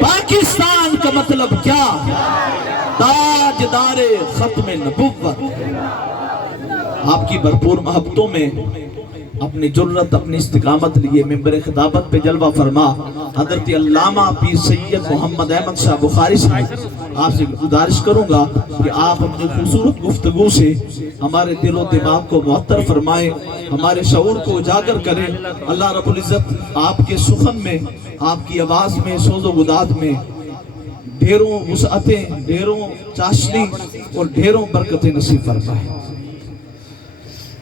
پاکستان کا مطلب کیا؟ تاجدار ختم نبوت۔ آپ کی بھرپور محبتوں میں اپنی جرت، اپنی استقامت لیے ممبر خطابت پہ جلوہ فرما حضرت علامہ پیر سید محمد احمد شاہ بخاری صاحب، آپ سے گزارش کروں گا کہ آپ اپنی خوبصورت گفتگو سے ہمارے دل و دماغ کو معطر فرمائیں، ہمارے شعور کو اجاگر کریں۔ اللہ رب العزت آپ کے سخن میں، آپ کی آواز میں، سوز و گداز میں ڈھیروں وسعتیں، ڈھیروں چاشنی اور ڈھیروں برکتیں نصیب فرمائیں۔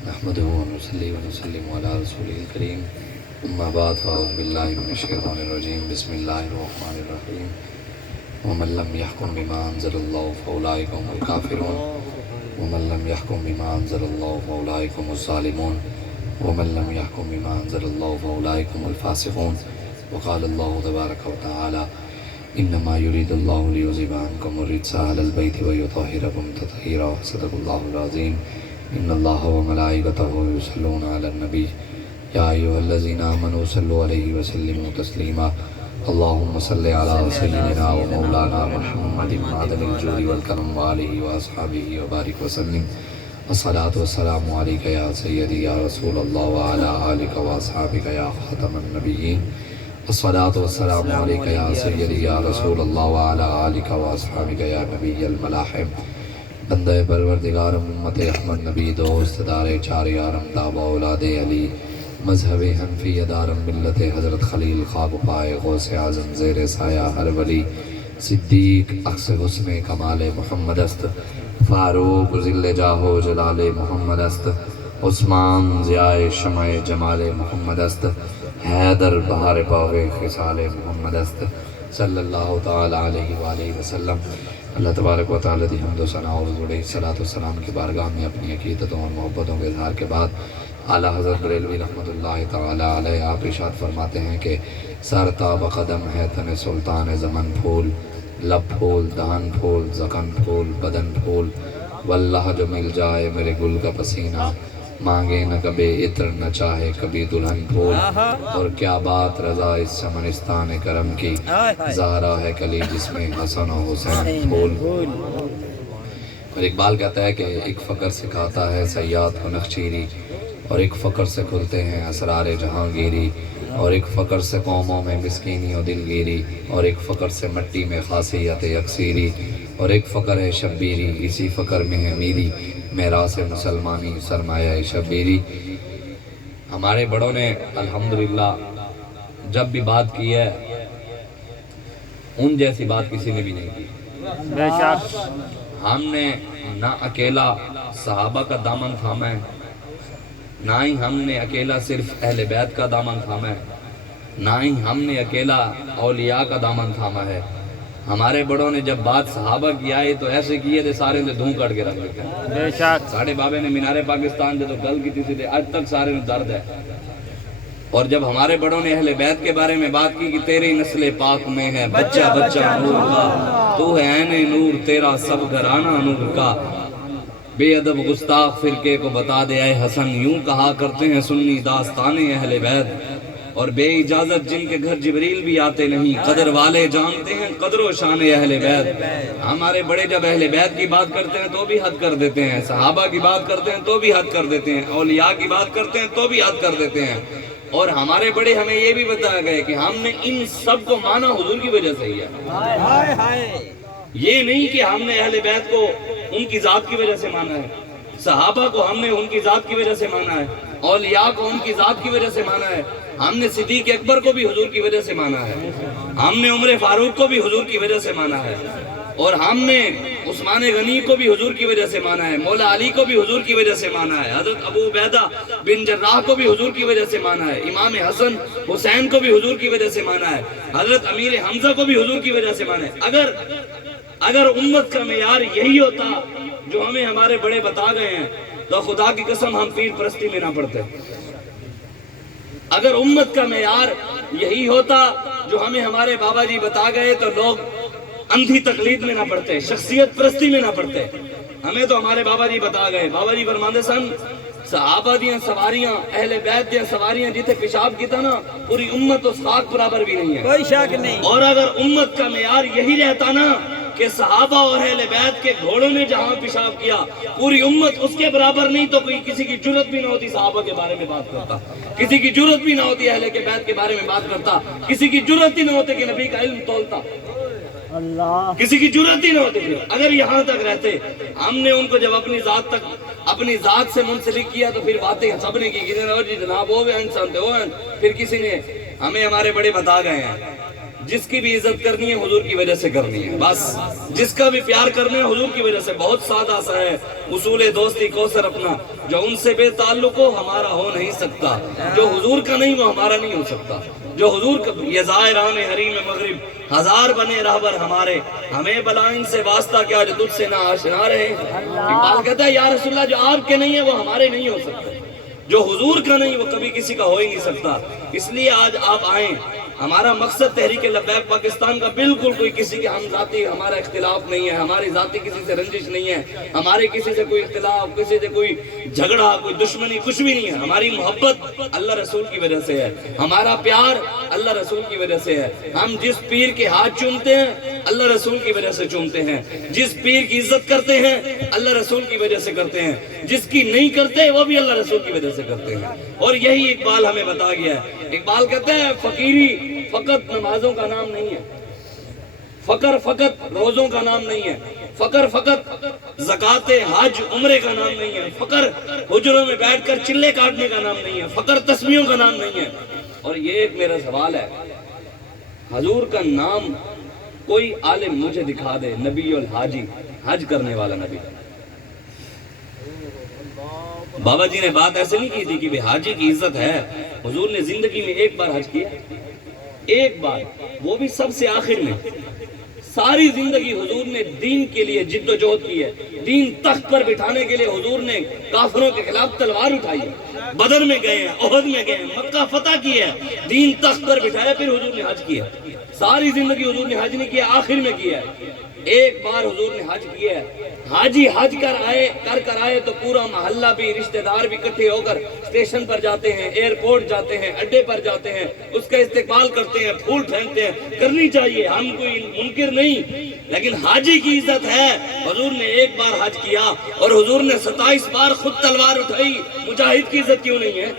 نحمده ونصلي ونسلم على رسوله الكريم، اما بعد فاعوذ بالله من الشيطان الرجيم، بسم الله الرحمن الرحيم، ومن لم يحكم بما انزل الله فاولئك هم الكافرون، ومن لم يحكم بما انزل الله فاولئك هم الظالمون، ومن لم يحكم بما انزل الله فاولئك هم الفاسقون، وقال الله تبارك وتعالى انما يريد الله ليذهب عنكم الرجس اهل البيت ويطهركم تطهيرا، صدق الله العظيم۔ ان اللہ وملائکتہ یصلون علی النبی یا ایھا الذین آمنوا صلوا علیہ وسلموا تسلیما، اللہم صل علی سیدنا و مولانا محمد معدن الجود والکرم وآلہ واصحابہ وبارک وسلم، الصلاۃ والسلام علیک یا سیدی یا رسول اللہ وعلی آلک واصحابک یا خاتم النبیین، الصلاۃ والسلام علیک یا سیدی یا رسول اللہ وعلی آلک واصحابک یا نبی الملاحم، بندہ پروردگار امت احمد نبی دوست دار چار یارم تابع اولاد علی، مذہب حنفی دارم ملت حضرت خلیل، خاک پائے غوث اعظم زیر سایہ ہر ولی، صدیق اقص حسن کمال محمد است، فاروق ذل جاہ و جلال محمد است، عثمان ضیاء شمع جمال محمد است، حیدر بہار باغ خصال محمد است، صلی اللہ تعالی علیہ وآلہ وسلم۔ اللہ تبارک و تعالی دی حمد و ثنا اور حضور علیہ السلام کی بارگاہ میں اپنی عقیدتوں اور محبتوں کے اظہار کے بعد اعلیٰ حضرت بریلوی رحمۃ اللہ تعالی علیہ آپ ارشاد فرماتے ہیں کہ سر تاب قدم ہے تن سلطان زمن پھول، لب پھول، دہن پھول، زکن پھول، بدن پھول، واللہ جو مل جائے میرے گل کا پسینہ، مانگے نہ کبھی عطر نہ چاہے کبھی دلہن پھول، اور کیا بات رضا اس چمنستان کرم کی، زہرا ہے کلی جس میں حسن و حسین پھول۔ اور اقبال کہتا ہے کہ ایک فقر سکھاتا ہے صیاد کو نخچیری، اور ایک فقر سے کھلتے ہیں اسرار جہانگیری، اور ایک فقر سے قوموں میں مسکینی و دلگیری، اور ایک فقر سے مٹی میں خاصیت یکسیری، اور ایک فقر ہے شبیری، اسی فقر میں ہے میری میراث مسلمانی سرمایہ شبیری۔ ہمارے بڑوں نے الحمدللہ جب بھی بات کی ہے ان جیسی بات کسی نے بھی نہیں کی۔ بے شک ہم نے نہ اکیلا صحابہ کا دامن تھاما ہے، نہ ہی ہم نے اکیلا صرف اہل بیت کا دامن تھاما ہے، نہ ہی ہم نے اکیلا اولیاء کا دامن تھاما ہے۔ ہمارے بڑوں نے جب بات صحابہ کی آئی تو ایسے کیے تھے سارے نے دھوں کٹ کے رکھ رکھا ہے۔ بے شک ساڑھے بابے نے مینار پاکستان جو گل کی تھی تھے آج تک سارے نے درد ہے۔ اور جب ہمارے بڑوں نے اہل بیت کے بارے میں بات کی کہ تیری نسل پاک میں ہے بچہ بچہ نور کا، تو ہے عین نور تیرا سب گھرانہ نور کا، بے ادب گستاخ فرقے کو بتا دے اے حسن، یوں کہا کرتے ہیں سنی داستان اہل بیت، اور بے اجازت جن کے گھر جبریل بھی آتے نہیں، قدر والے جانتے ہیں قدر و شان اہل بیت۔ ہمارے بڑے جب اہل بیت کی بات کرتے ہیں تو بھی حد کر دیتے ہیں، صحابہ کی بات کرتے ہیں تو بھی حد کر دیتے ہیں، اولیاء کی بات کرتے ہیں تو بھی حد کر دیتے ہیں۔ اور ہمارے بڑے ہمیں یہ بھی بتایا گئے کہ ہم نے ان سب کو مانا حضور کی وجہ سے ہی ہے، یہ نہیں کہ ہم نے اہل بیت کو ان کی ذات کی وجہ سے مانا ہے، صحابہ کو ہم نے ان کی ذات کی وجہ سے مانا ہے، اولیاء کو ان کی ذات کی وجہ سے مانا ہے، ہم نے صدیق اکبر کو بھی حضور کی وجہ سے مانا ہے، ہم نے عمر فاروق کو بھی حضور کی وجہ سے مانا ہے، اور ہم نے عثمان غنی کو بھی حضور کی وجہ سے مانا ہے، مولا علی کو بھی حضور کی وجہ سے مانا ہے، حضرت ابو عبیدہ بن جراح کو بھی حضور کی وجہ سے مانا ہے، امام حسن حسین کو بھی حضور کی وجہ سے مانا ہے، حضرت امیر حمزہ کو بھی حضور کی وجہ سے مانا ہے۔ اگر امت کا معیار یہی ہوتا جو ہمیں ہمارے بڑے بتا گئے ہیں تو خدا کی قسم ہم پیر پرستی میں نہ پڑتے۔ اگر امت کا معیار یہی ہوتا جو ہمیں ہمارے بابا جی بتا گئے تو لوگ اندھی تقلید میں نہ پڑتے، شخصیت پرستی میں نہ پڑتے۔ ہمیں تو ہمارے بابا جی بتا گئے، بابا جی فرماتے سن صحابہ دیاں سواریاں، اہل بیت دیاں سواریاں جتنے پیشاب کیتا نا پوری امت اس خاک برابر بھی نہیں ہے، کوئی شک نہیں۔ اور اگر امت کا معیار یہی رہتا نا کہ صحابہ اور اہل بیت کے گھوڑوں نے جہاں پیشاب کیا پوری امت اس کے برابر نہیں تو کوئی کسی کی جرت بھی نہ ہوتی صحابہ کے بارے میں بات کرتا، کسی کی جرت بھی نہ ہوتی اہل کے بیت کے بارے میں بات کرتا، کسی کی جرت ہی نہ ہوتی کہ نبی کا علم تولتا، کسی کی جرت ہی نہ ہوتی تھی۔ اگر یہاں تک رہتے ہم نے ان کو جب اپنی ذات تک اپنی ذات سے منسلک کیا تو پھر باتیں سب نے کی کسی نے جی جناب وہ بھی انسان تھے وہ ہیں، پھر کسی نے ہمیں ہمارے بڑے بتا گئے ہیں جس کی بھی عزت کرنی ہے حضور کی وجہ سے کرنی ہے، بس جس کا بھی پیار کرنا ہے حضور کی وجہ سے۔ بہت سادہ سا ہے اصول دوستی کوثر اپنا، جو ان سے بے تعلق ہو ہمارا ہو نہیں سکتا، جو حضور کا نہیں وہ ہمارا نہیں ہو سکتا، جو حضور کا یہ زائران حریم مغرب ہزار بنے راہبر ہمارے، ہمیں بلائن سے واسطہ کیا جو تجھ سے نہ آشنا رہے۔ اقبال کہتا ہے یا رسول اللہ جو آپ کے نہیں ہے وہ ہمارے نہیں ہو سکتے، جو حضور کا نہیں وہ کبھی کسی کا ہو ہی نہیں سکتا۔ اس لیے آج آپ آئیں، ہمارا مقصد تحریک لبیک پاکستان کا بالکل کوئی کسی کے ہم ذاتی ہمارا اختلاف نہیں ہے، ہماری ذاتی کسی سے رنجش نہیں ہے، ہمارے کسی سے کوئی اختلاف، کسی سے کوئی جھگڑا، کوئی دشمنی کچھ بھی نہیں ہے۔ ہماری محبت اللہ رسول کی وجہ سے ہے، ہمارا پیار اللہ رسول کی وجہ سے ہے۔ ہم جس پیر کے ہاتھ چومتے ہیں اللہ رسول کی وجہ سے چومتے ہیں، جس پیر کی عزت کرتے ہیں اللہ رسول کی وجہ سے کرتے ہیں، جس کی نہیں کرتے وہ بھی اللہ رسول کی وجہ سے کرتے ہیں۔ اور یہی اقبال ہمیں بتا گیا ہے۔ اقبال کہتے ہیں فقیری فقط نمازوں کا نام نہیں ہے، فقر فقط روزوں کا نام نہیں ہے، فقر فقط زکوٰۃ حج عمرے کا نام نہیں ہے، فقر حجروں میں بیٹھ کر چلے کاٹنے کا نام نہیں ہے، فقر تسبیحوں کا نام نہیں ہے۔ اور یہ ایک میرا سوال ہے، حضور کا نام کوئی عالم مجھے دکھا دے، نبی الحاجی، حج کرنے والا نبی۔ بابا جی نے بات ایسے نہیں کی تھی کہ حاجی کی عزت ہے، حضور نے زندگی میں ایک بار حج کیا، ایک بار، وہ بھی سب سے آخر میں۔ ساری زندگی حضور نے دین کے لیے جد و جہد کی ہے، دین تخت پر بٹھانے کے لیے حضور نے کافروں کے خلاف تلوار اٹھائی ہے، بدر میں گئے ہیں، احد میں گئے ہیں، مکہ فتح کیا ہے، دین تخت پر بٹھایا، پھر حضور نے حج کیا۔ ساری زندگی حضور نے حج نہیں کیا، آخر میں کیا ہے، ایک بار حضور نے حج کیا ہے۔ حاجی حج کر آئے تو پورا محلہ بھی رشتہ دار بھی اکٹھے ہو کر اسٹیشن پر جاتے ہیں، ایئرپورٹ جاتے ہیں، اڈے پر جاتے ہیں، اس کا استقبال کرتے ہیں، پھول پھینکتے ہیں، کرنی چاہیے، ہم کوئی منکر نہیں، لیکن حاجی کی عزت ہے۔ حضور نے ایک بار حج کیا اور حضور نے 27 بار خود تلوار اٹھائی، مجاہد کی عزت کیوں نہیں ہے؟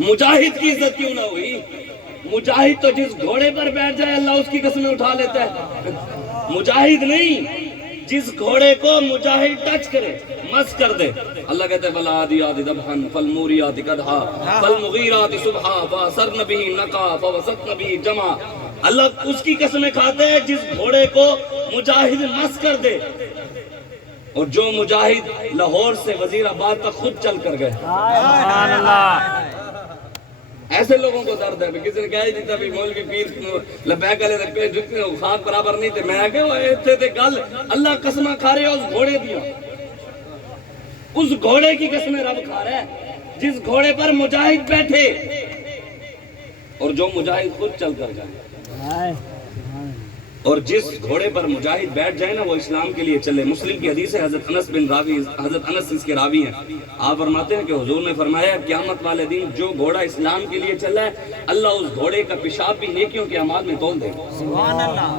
مجاہد کی عزت کیوں نہ ہوئی؟ مجاہد تو جس گھوڑے پر بیٹھ جائے اللہ اس کی قسمیں اٹھا لیتا ہے، مجاہد نہیں، جس گھوڑے کو مجاہد ٹچ کرے، مس کر دے۔ اللہ کہتا ہے فَالْعَادِيَاتِ ذَبْحًا فَالْمُورِيَاتِ قَدْحًا فَالْمُغِيرَاتِ صُبْحًا فَأَثَرْنَ بِهِ نَقْعًا فَوَسَطْنَ بِهِ جَمْعًا۔ اللہ اس کی قسمیں کھاتے ہیں جس گھوڑے کو مجاہد مس کر دے، اور جو مجاہد لاہور سے وزیر آباد تک خود چل کر گئے۔ سبحان اللہ۔ ایسے لوگوں کو درد ہے، کسی نے کہا جیتا بھی مولوی پیر لبیک علیہ پہ جتنے خاک برابر نہیں تھے، میں کہ وہ ایتھے تھے گل اللہ قسمہ کھا رہے اس گھوڑے دیا، اس گھوڑے کی قسمیں رب کھا رہا ہے جس گھوڑے پر مجاہد بیٹھے اور جو مجاہد خود چل کر جائے، اور جس گھوڑے پر مجاہد بیٹھ جائے نا وہ اسلام کے لیے چلے۔ مسلم کی حدیث ہے، حضرت انس اس کے راوی ہیں، آپ فرماتے ہیں کہ حضور نے فرمایا قیامت والے دن جو گھوڑا اسلام کے لیے چلا ہے اللہ اس گھوڑے کا پیشاب بھی نیکیوں کے اعمال میں تول دے گا۔ سبحان اللہ۔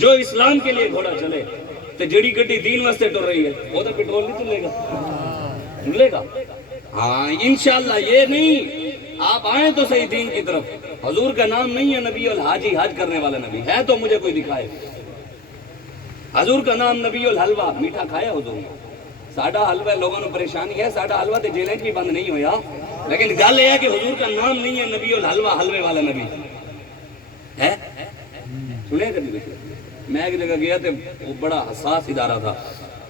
جو اسلام کے لیے گھوڑا چلے تو جڑی گڈی دین واسطے ٹر رہی ہے وہ تو پیٹرول نہیں چلے گا، ہاں انشاءاللہ۔ یہ نہیں، آپ آئیں تو صحیح دین کی طرف۔ حضور کا نام نہیں ہے نبی الحاجی، حج کرنے والا نبی ہے تو مجھے کوئی دکھائے۔ حضور کا نام نبی الحلوہ، میٹھا کھایا حضور نے؟ ساڈا حلوہ لوگوں نے پریشانی ہے، ساڈا حلوہ تے جیلیں بھی بند نہیں ہویا، لیکن گل یہ ہے کہ حضور کا نام نہیں ہے نبی الحلوہ، حلوے والا نبی ہے۔ سنے کبھی؟ میں ایک جگہ گیا تھا، وہ بڑا حساس ادارہ تھا،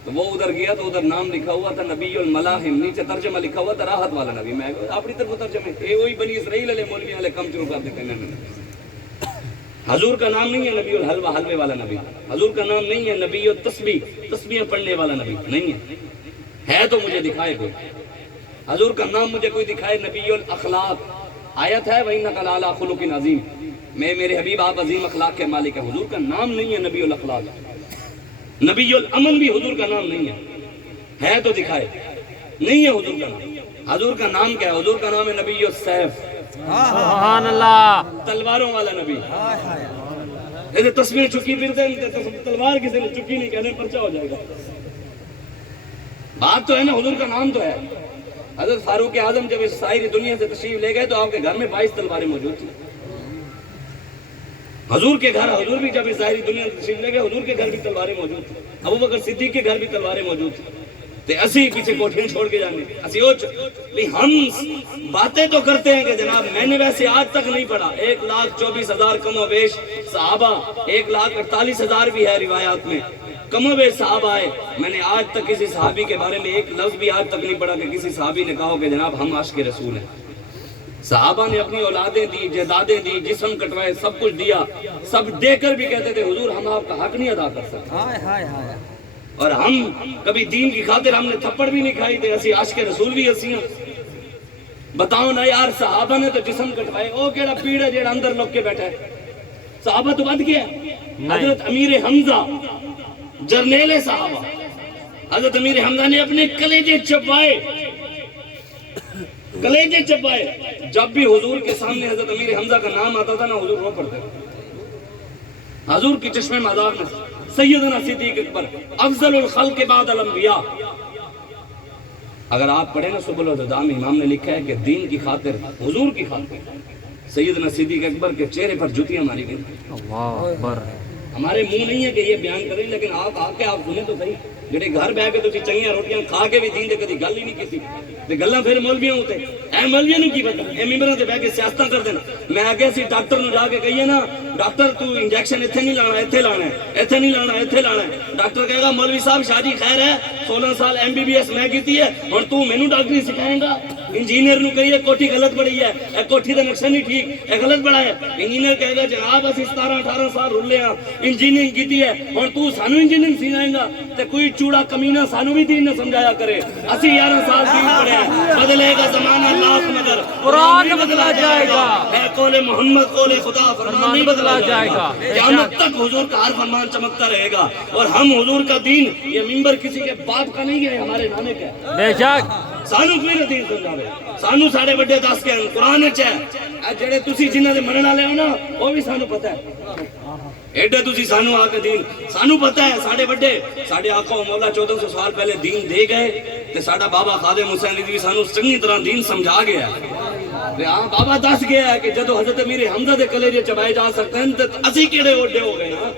تو وہ ادھر گیا تو ادھر نام لکھا ہوا تھا نبی الملاحم، نیچے ترجمہ لکھا ہوا تھا راحت والا نبی۔ میں اپنی طرف ترجمے اے وہی بنی اسرائیل والے مولوی والے کم شروع کر دیتے ہیں۔ حضور کا نام نہیں ہے نبی الحلوہ، حلوے والا نبی۔ حضور کا نام نہیں ہے نبی التسبیح، تسبیح پڑھنے والا نبی نہیں ہے تو مجھے دکھائے کوئی۔ حضور کا نام مجھے کوئی دکھائے نبی الاخلاق، آیت ہے وَإِنَّكَ لَعَلَىٰ خُلُقٍ عَظِيمٍ، میں میرے حبیب آپ عظیم اخلاق کے مالک ہیں۔ حضور کا نام نہیں ہے نبی الاخلاق۔ نبی الامن بھی حضور کا نام نہیں ہے۔ ہے تو دکھائے. نہیں ہے حضور کا نام. حضور کا نام کیا ہے؟ حضور کا نام ہے نبی السیف، سبحان اللہ. تلواروں والا نبی. جیسے تصویر چکی پھرتے ہیں، تلوار کسی نے چکی نہیں کہنے پرچہ ہو جائے گا. بات تو ہے نا، حضور کا نام تو ہے. حضرت فاروق اعظم جب اس ساری دنیا سے تشریف لے گئے تو آپ کے گھر میں 22 تلواریں موجود تھیں. حضور کے گھر، حضور بھی جب اس ظاہری دنیا سے تشریف لے گئے، حضور کے گھر بھی تلواریں موجود تھیں. ابو بکر صدیق کے گھر بھی تلواریں موجود تھیں. تے اسی پیچھے کوٹھیاں چھوڑ کے جانے اسی ہم باتیں تو کرتے ہیں کہ جناب میں نے ویسے آج تک نہیں پڑھا. 1,24,000 کم و بیش صحابہ، 1,48,000 بھی ہے روایات میں کم و بیش صحابہ آئے. میں نے آج تک کسی صحابی کے بارے میں ایک لفظ بھی آج تک نہیں پڑھا کہ کسی صحابی نے کہا کہ جناب ہم عاشق رسول ہیں. صحابہ نے اپنی اولادیں دی، جائیدادیں دی، جسم کٹوائے، سب کچھ دیا. سب دے کر بھی کہتے تھے حضور ہم آپ کا حق نہیں ادا کر سکتے. اور ہم کبھی دین کی خاطر ہم نے تھپڑ بھی نہیں کھائی تھے. اسی عاشق رسول بھی اسی ہیں. بتاؤ نا یار، صحابہ نے تو جسم کٹوائے. او کیڑا پیڑ ہے جیڑا اندر لوگ کے بیٹھا ہے؟ صحابہ تو بد گیا. حضرت امیر حمزہ جرنیل صحابہ، حضرت امیر حمزہ نے اپنے کلیجے چبائے، کلیجے چبائے. جب بھی حضور کے سامنے حضرت امیر حمزہ کا نام آتا تھا نا، حضور رو پڑتے. حضور کی چشمے مذاق میں سیدنا صدیق اکبر افضل الخلق بعد الانبیاء. اگر آپ پڑھیں نا سبل الہدیٰ میں امام نے لکھا ہے کہ دین کی خاطر، حضور کی خاطر سیدنا صدیق اکبر کے چہرے پر جوتیاں ماری گئی. اللہ اکبر. ہمارے منہ نہیں ہے کہ یہ بیان کریں، لیکن آپ آ کے آپ سنیں تو صحیح. جڑے گھر بہ کے تسی چنگیاں روٹیاں کھا کے بھی دین دے کدی گل ہی نہیں کیتی تے گلاں پھر مولویاں ہوتے. اے مولویاں نوں کی پتہ، اے ممبراں تے بیٹھ کے سیاستاں کر دینا. میں آگے سی ڈاکٹر نوں جا کے کہیے نا ڈاکٹر تو انجیکشن ایتھے نہیں لانا، ایتھے لانا ہے، ایتھے نہیں لانا، ایتھے لانا ہے. ڈاکٹر کہے گا مولوی صاحب شاہ جی خیر ہے، 16 سال MBBS میں کیتی ہے، ہن تو مینوں ڈاکٹری سکھائیں گا. انجینئر نوں کہیے کوٹھی غلط پڑی ہے، اے کوٹھی دا نقشہ نہیں ٹھیک، اے غلط پڑا ہے. انجینئر کہے گا جناب اسی 17-18 سال رلے ہاں، انجینئرنگ کیتی ہے، ہن تو سانوں انجینئرنگ سکھائیں گا. تے کوئی چوڑا کمینہ سانوں بھی دین نہ سمجھایا کرے. اسی 11 سال دین پڑھے ہیں. بدلے گا زمانہ لاکھ مگر قرآن نہیں بدلا جائے گا. اے قول محمد قول خدا فرمان نہیں بدلا جائے گا. قیامت تک حضور کا ہر فرمان چمکتا رہے گا. اور ہم حضور کا دین، یہ ممبر کسی کے باپ کا نہیں ہے، ہمارے نانے کا ہے. بے شک. سانو کوئی نہ دین سمجھاوے. سانو ساڈے بڑے دس کے قرآن وچ ہے. اے جڑے تسی جنہاں دے منن والے ہو نا، وہ بھی سانو پتہ ہے. ایڈے تسی سانو آ کے دین سانو پتہ ہے. ساڈے بڑے، ساڈے آقا و مولا 1400 سال پہلے دین دے گئے تے ساڈا بابا خادم حسین بھی سانو چنگی طرح دین سمجھا گیا ہے. ہاں بابا دس گیا ہے کہ جدو حضرت امیر حمزہ دے کلیجے چبائے جا سکتے ہیں تے اسی کیڑے اوڈے ہو گئے نا.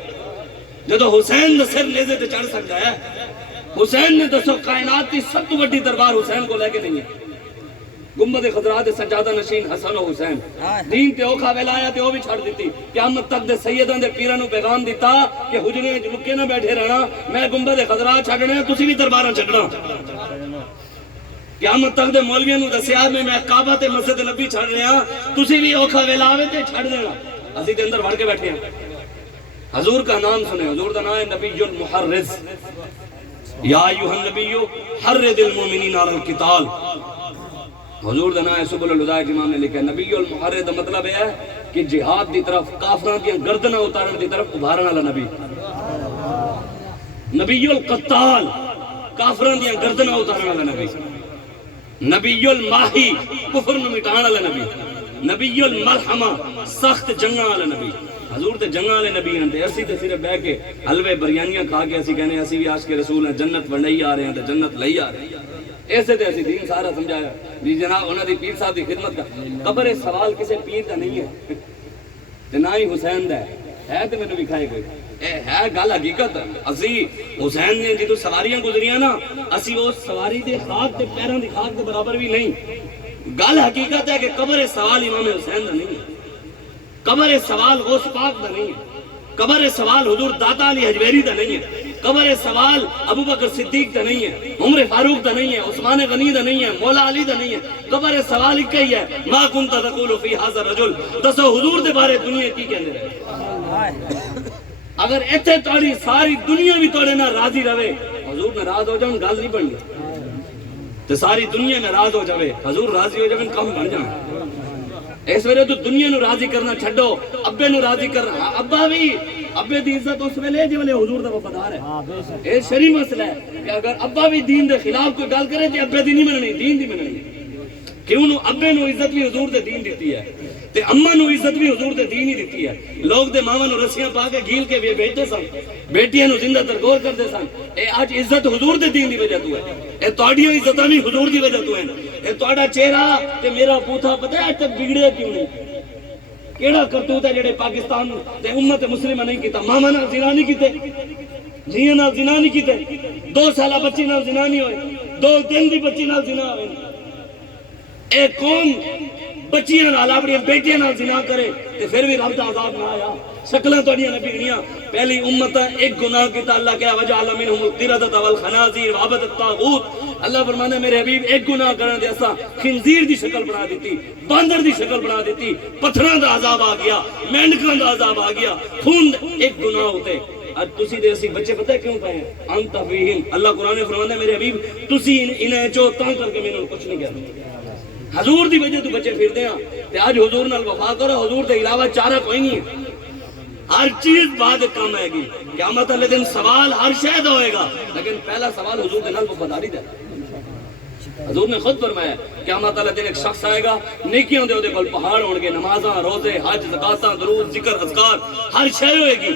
جدو حسین دا سر نیزے تے چڑھ سکتا ہے. حسین نے دسو کائنات کی سب تو بڑی دربار حسین کو لے کے نہیں ہے. گنبد خضرا دے سجادہ نشین حسن و حسین دین تے اوکھا ویلا آیا تے او بھی چھڑ دیتی. قیامت تک دے سیداں دے پیراں نوں پیغام دیتا کہ حجرے وچ لکے نہ بیٹھے رہنا، میں گنبد خضرا چھڈنے، تسی بھی درباراں چھڈنا. قیامت تک دے مولویاں نوں دسیا میں کعبہ تے مسجد نبی چھڑ رہا، تسی بھی اوکھا ویلا آوے تے چھڑ دینا. اسی دے اندر وڑ کے بیٹھے ہیں. حضور کا نام سنے، حضور دا نام ہے نبی المحرز. یا ایھا النبی حرض المؤمنین علی القتال. حضور دا نام ہے سبل الہدیٰ. امام نے لکھا ہے نبی المحرض دا مطلب ہے کہ جہاد دی طرف، کافراں دی گردناں اتارن دی طرف ابھارن والا نبی. نبی القتال، کافراں دی گردناں اتارن والا نبی. نبی الماہی، کفر نوں مٹان والا نبی. نبی الملحمہ، سخت جنگاں والا نبی. حضور تے جنگاں والے نبی ہیں تے اسی تے صرف بیٹھ کے حلوے بریانیاں کھا کے اسی کہنے اسی بھی عاشق رسول ہیں، جنت ونڈائی آ رہے ہیں تے جنت لئی آ رہے ہیں. ایسے تے اسی دین سارا سمجھایا جی جناب. انہاں دی پیر صاحب دی خدمت کا قبر سوال کسے پیر دا نہیں ہے تے نہ ہی حسین دا ہے تے مینوں وکھائے کوئی. اے ہے گل حقیقت. اسی حسین نے جدوں سواریاں گزریاں نا، اسی اس سواری دے خاک تے پیراں دی خاک دے برابر بھی نہیں. گل حقیقت ہے کہ قبر سوال امام حسین دا نہیں ہے. قبر سوال غوث پاک دا نہیں ہے. قبر سوال حضور داتا علی حجویری دا نہیں ہے. قبر سوال ابو بکر صدیق دا نہیں ہے، عمر فاروق دا نہیں ہے، عثمان غنی دا نہیں ہے، مولا علی دا نہیں ہے. قبر سوال ایک ہی ہے، ما کنت تقول فی ھذا الرجل. دسو حضور دے بارے دنیا کی کہندے رہے؟ اگر ایتھے تاری ساری دنیا بھی توڑے نہ راضی رہے، حضور ناراض ہو جاؤں گل نہیں بننی. تے ساری دنیا ناراض ہو جاوے، حضور راضی ہو جاوے، کم بن جائیں. اس وجہ تو دنیا نو راضی کرنا چھڈو، ابے نو راضی کرنا. ابا بھی ابے دی عزت اس ویلے جے ویلے حضور دا وفادار ہے. اے شرعی مسئلہ ہے کہ اگر ابا بھی دین دے خلاف کوئی گل کرے تے ابے دی نہیں مننی, دین دی مننی. کیوں نو ابے نو عزت بھی حضور دے دین دیتی ہے تے اماں نو عزت بھی حضور دے دین ہی دیتی ہے. لوگ دے ماواں نو رسیاں پا کے گھیل کے بیٹھتے سن, بیٹیاں نو زندہ درگور کرتے سن. اے اج عزت حضور دے دین دی وجہ تو ہے. اے تہاڈیاں عزتاں بھی حضور دی وجہ تو ہیں. اے تہاڈا چہرہ تے میرا پوتھا پتہ ہے اج تک بگڑیا کیوں نہیں؟ کیڑا کرتوت ہے جڑے پاکستان تے امت مسلمہ نہیں کیتا؟ ماما نال زنا نہیں کیتے, دھیاں نال زنا نہیں کیتے, 2 سالہ بچی نال زنا نہیں ہوئے, 2 دن دی بچی نال زنا ہوئے. اے قوم بچیاں نال اپنی بیٹیاں نال زنا کرے تے پھر بھی رب دا عذاب نہ آیا. شکلاں تہاڈیاں نے بگڑیاں. پہلی امت ایک گناہ کیتا, اللہ کہا وجعل منهم القردۃ والخنازیر وعبد الطاغوت. اللہ فرماندہ میرے حبیب ایک گناہ کرن دے اساں خنزیر دی شکل بنا دیتی, باندر دی شکل بنا دیتی, پتھراں دا عذاب آ گیا, مینڈکاں دا عذاب آ گیا. خون ایک گناہ ہوتے. اج تسی دے اسی بچے پتہ کیوں پے ہیں؟ انت فیہم. اللہ قرآن نے فرماندہ میرے حبیب تسی انہیں چو تاں کر کے مینوں کچھ نہیں کہتے. حضور دی وجہ تو بچے پھردے ہیں تے اج حضور نال وفا کرو. حضور دے علاوہ چارہ کوئی نہیں ہے. ہر چیز بعد کم ہے گی. قیامت والے دن سوال ہر شے دا ہوئے گا, لیکن پہلا سوال حضور دے نال وفاداری دا. حضور نے خود فرمایا قیامت والے دن ایک شخص آئے گا, نیکیاں دے کول پہاڑ ہون گے, نمازاں, روزے, حج, زکاتاں, درود, ذکر, اذکار, ہر شے ہوئے گی.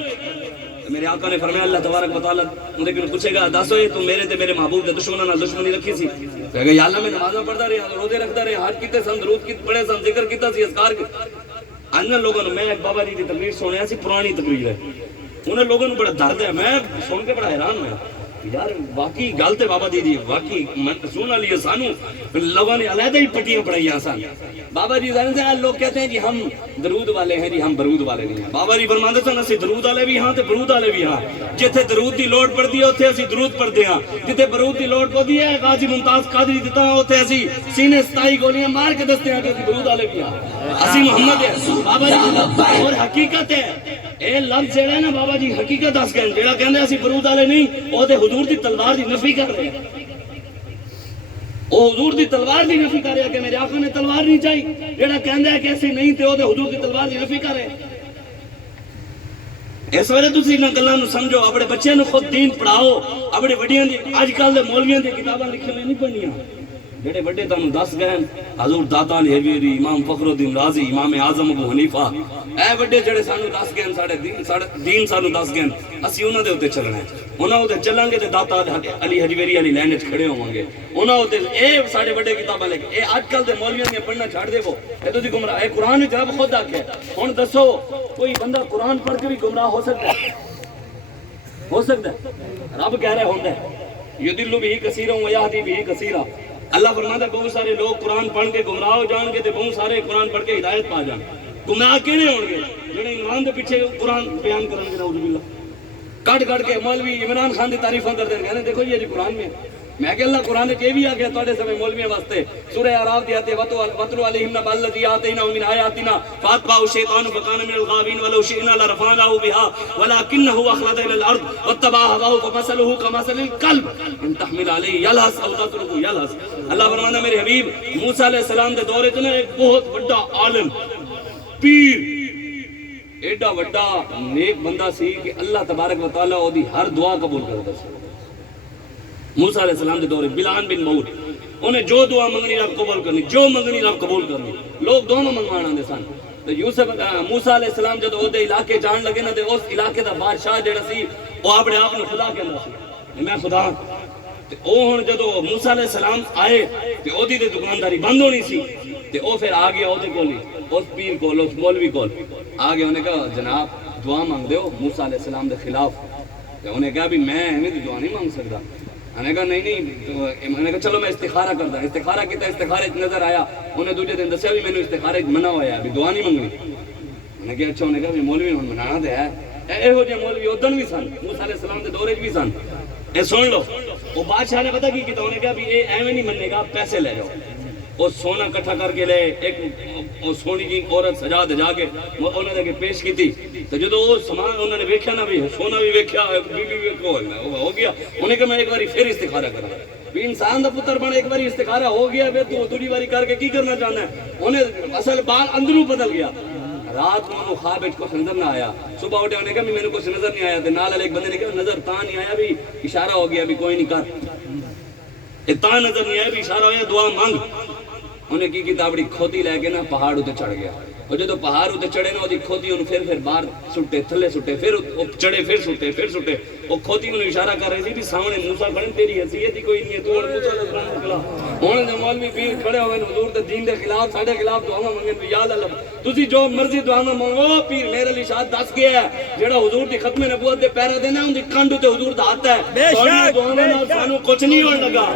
میرے آقا نے فرمایا اللہ تبارک و تعالیٰ ان کو پوچھے گا دسو تو میرے تے میرے محبوب دے دشمنوں نال دشمنی رکھی سی؟ کہے گا یا اللہ میں نمازاں پڑھدا رہا, روزے رکھدا رہا, حج کیتے سن, درود کیتے پڑھے سن, ذکر کیتا سی, اذکار کیتے. انہاں لوگوں نے, میں ایک بابا جی دی تقریر سنیا سی, پرانی تقریر ہے, انہاں لوگوں نے بڑا درد ہے. میں سن کے بڑا حیران ہوا یار واقعی گل تے بابا جی واقعی سننے والی سانو لوگوں نے علیحدہ ہی پٹیاں پڑھائیاں سن. بابا جی لوگ کہتے ہیں جی ہم درود والے ہیں, جی ہم برود والے نہیں ہیں. بابا جی فرماندے سن اسی درود والے بھی ہاں تے برود والے بھی ہاں. جتھے درود دی لوڑ پڑدی ہے اوتھے اسی درود پڑھدے ہاں, جتھے برود دی لوڑ پڑدی ہے غازی ممتاز قادری دتا اوتھے اسی سینے 27 گولیاں مار کے دستے ہیں کہ درود والے بھی ہاں, اسی محمد ہے. بابا جی اور حقیقت ہے اے لفظ جڑا ہے نا بابا جی حقیقت دس گئے. جڑا کہندے اسی برود والے نہیں او تے حضور دی تلوار دی نفی کر رہے ہیں. او حضور دی تلوار دی نفی کر رہے ہیں کہ میرے آقا نے تلوار نہیں چاہی. جڑا کہندا ہے کہ ایسی نہیں تے او تے حضور دی تلوار دی نفی کر رہے ہیں. اس ویلے تسی انہاں گلاں نو سمجھو, اپنے بچیاں نو خود دین پڑھاؤ. اپنے وڈیاں دی اج کل دے مولویاں دی کتاباں لکھیاں نہیں پڑھنیاں. جڑے بڑے تانوں دس گئے حضور داتا علی حویری, امام فخر الدین رازی, امام اعظم ابو حنیفہ, اے بڑے جڑے سانوں دس گئے ساڈے دین سانوں دس گئے, اسی انہاں دے اوتے چلنا ہے. انہاں اوتے چلیں گے تے داتا علی حویری علی لائن وچ کھڑے ہوواں گے. انہاں اوتے اے ساڈے بڑے کتاباں لے کے اے اج کل دے مولویاں دی پڑھنا چھڈ دے. وہ اے تسی گمراہ, اے قرآن وچ رب خود آکھیا. ہن دسو کوئی بندہ قرآن پڑھ کے بھی گمراہ ہو سکتا ہے؟ ہو سکتا ہے؟ رب کہہ رہا ہوندا ہے یضل بہ کثیرا و یہدی بہ کثیرا. اللہ فرماتا ہے بہت سارے لوگ قرآن پڑھ کے گمراہ ہو جان گے تے بہت سارے قرآن پڑھ کے ہدایت پا جان. گمراہ کیڑے ہون گے؟ جڑے عمران دے پیچھے قرآن بیان کرن گے. نعوذ باللہ کٹ کے مولوی عمران خان دی تعریفاں کرتے ہیں, دیکھو یہ جی قرآن میں. میں کہ اللہ قرآن نے یہ بھی آ گیا تواڈے سمے مولویاں واسطے. سورہ اعراف دی آتے وَاتْلُ عَلَيْهِمْ نَبَأَ الَّذِي آتَيْنَاهُ مِنْ آيَاتِنَا فَأَتْبَعَهُ الشَّيْطَانُ فَكَانَ مِنَ الْغَاوِينَ وَلَوْ شِئْنَا لَرَفَعْنَاهُ بِهَا وَلَكِنَّهُ أَخْلَدَ إِلَى الْأَرْضِ وَاتَّبَعَ هَوَاهُ فَمَثَلُهُ كَمَثَلِ الْكَلْبِ إِن تَحْمِلْ عَلَيْهِ يَلْهَثْ أَوْ تَتْرُكْهُ يَلْهَثْ. اللہ فرماتا ہے میرے حبیب موسیٰ علیہ السلام دے دور وچ ایک بہت بڑا عالم پیر ایڈا بڑا نیک بندہ سی کہ اللہ تبارک و تعالی اودی ہر دعا قبول کردا سی. موسیٰ علیہ السلام دے دورے بلعام بن معود انہیں جو دعا منگنی رب قبول کرنی, جو منگنی رب قبول کرنی. لوگ دونوں منگوانا دے سن. یوسف موسیٰ علیہ السلام جب او دے علاقے جان لگے نا تے اس علاقے دا بادشاہ جڑا سی او اپنے آپ نے خدا کہندا سی, میں خدا. تے او ہن جدوں موسیٰ علیہ السلام آئے تے او دی تے دکانداری بند ہونی سی تے او پھر آ گیا او دے کول, اس پیر کول, اس مولوی کول آ گیا. انہیں کہا جناب دعا مانگ دیو موسیٰ علیہ السلام دے خلاف. تے انہیں کہا بھی میں ایویں دی دعا نہیں مانگ سکدا. انہیں کہا نہیں, انہیں کہا چلو میں استخارہ کردا. استخارہ کیتا, استخارے نظر آیا. انہیں دوجے دن دسیا بھی مینوں استخارے منع ہویا بھی دعا نہیں منگنی. انہیں کہا اچھا. انہیں کہا بھی مولوی ہن منانا تے ہے. ਇਹੋ ਜਿਹੇ ਮੌਲਵੀ ਉਦੋਂ ਵੀ ਸਨ, ਮੂਸਾ ਅਲੈਹਿਸ ਸਲਾਮ ਦੇ ਦੌਰੇ 'ਚ ਵੀ ਸਨ. ਇਹ ਸੁਣ ਲਓ, ਉਹ ਬਾਦਸ਼ਾਹ ਨੇ ਪਤਾ ਕੀ ਕੀਤਾ, ਉਹਨੇ ਕਿਹਾ ਵੀ ਇਹ ਐਵੇਂ ਨਹੀਂ ਮੰਨੇਗਾ, ਪੈਸੇ ਲੈ ਜਾਓ. ਉਹ ਸੋਨਾ ਇਕੱਠਾ ਕਰਕੇ ਲੈ, ਇੱਕ ਉਹ ਸੋਹਣੀ ਜੀ ਔਰਤ ਸਜਾ ਦਜਾ ਕੇ ਉਹਨਾਂ ਦੇ ਅੱਗੇ ਪੇਸ਼ ਕੀਤੀ. ਤੇ ਜਦੋਂ ਉਹ ਸਮਾਨ ਉਹਨਾਂ ਨੇ ਵੇਖਿਆ ਨਾ, ਵੀ ਸੋਨਾ ਵੀ ਵੇਖਿਆ, ਬੀਬੀ ਵੀ ਹੋ ਗਿਆ. ਉਹਨੇ ਕਿਹਾ ਮੈਂ ਇੱਕ ਵਾਰੀ ਫਿਰ ਇਸਤਿਖਾਰਾ ਕਰਾਂ. ਵੀ ਇਨਸਾਨ ਦਾ ਪੁੱਤਰ ਬਣ, ਇੱਕ ਵਾਰੀ ਇਸਤਿਖਾਰਾ ਹੋ ਗਿਆ, ਫਿਰ ਤੂੰ ਦੂਜੀ ਵਾਰੀ ਕਰਕੇ ਕੀ ਕਰਨਾ ਚਾਹੁੰਦਾ. ਉਹਨੇ ਅਸਲ ਬਾਲ ਅੰਦਰੋਂ ਬਦਲ ਗਿਆ. رات کو خواب کچھ نظر نہ آیا، صبح اٹھے انہیں کہا میں نے کچھ نظر نہیں آیا، نال والے ایک بندے نے کہا نظر تاں نہیں آیا بھی اشارہ ہو گیا بھی کوئی نہیں کر، تاں نظر نہیں آیا بھی اشارہ ہو گیا دعا مانگ۔ انہیں کی کتابڑی کھوتی لے کے نا پہاڑ تے چڑھ گیا، اور جدو پہاڑ تے چڑھے نا وہ کھوتی انہوں پھر باہر سٹے تھلے سٹے، پھر چڑھے پھر سٹے، وہ کھوتی انہوں اشارہ کر رہی تھی بھی سامنے موسیٰ کھڑے تیری حیثیت ہی کوئی نہیں ہے، تو اور موسیٰ علیہ السلام کے خلاف ہونے جو مولوی پیر کھڑے ہوئے حضور دے دین دے خلاف ساڈے خلاف دعاواں منگن یاد اللہ تسی جو مرضی دعاواں منگو، پیر میرے علی شاہ دس گیا ہے جڑا حضور دی ختم نبوت دے پیرا دینا ان دی کنڈ تے حضور دا ہاتھ ہے، ساڈی دعاواں نال سانو کچھ نہیں ہون لگا،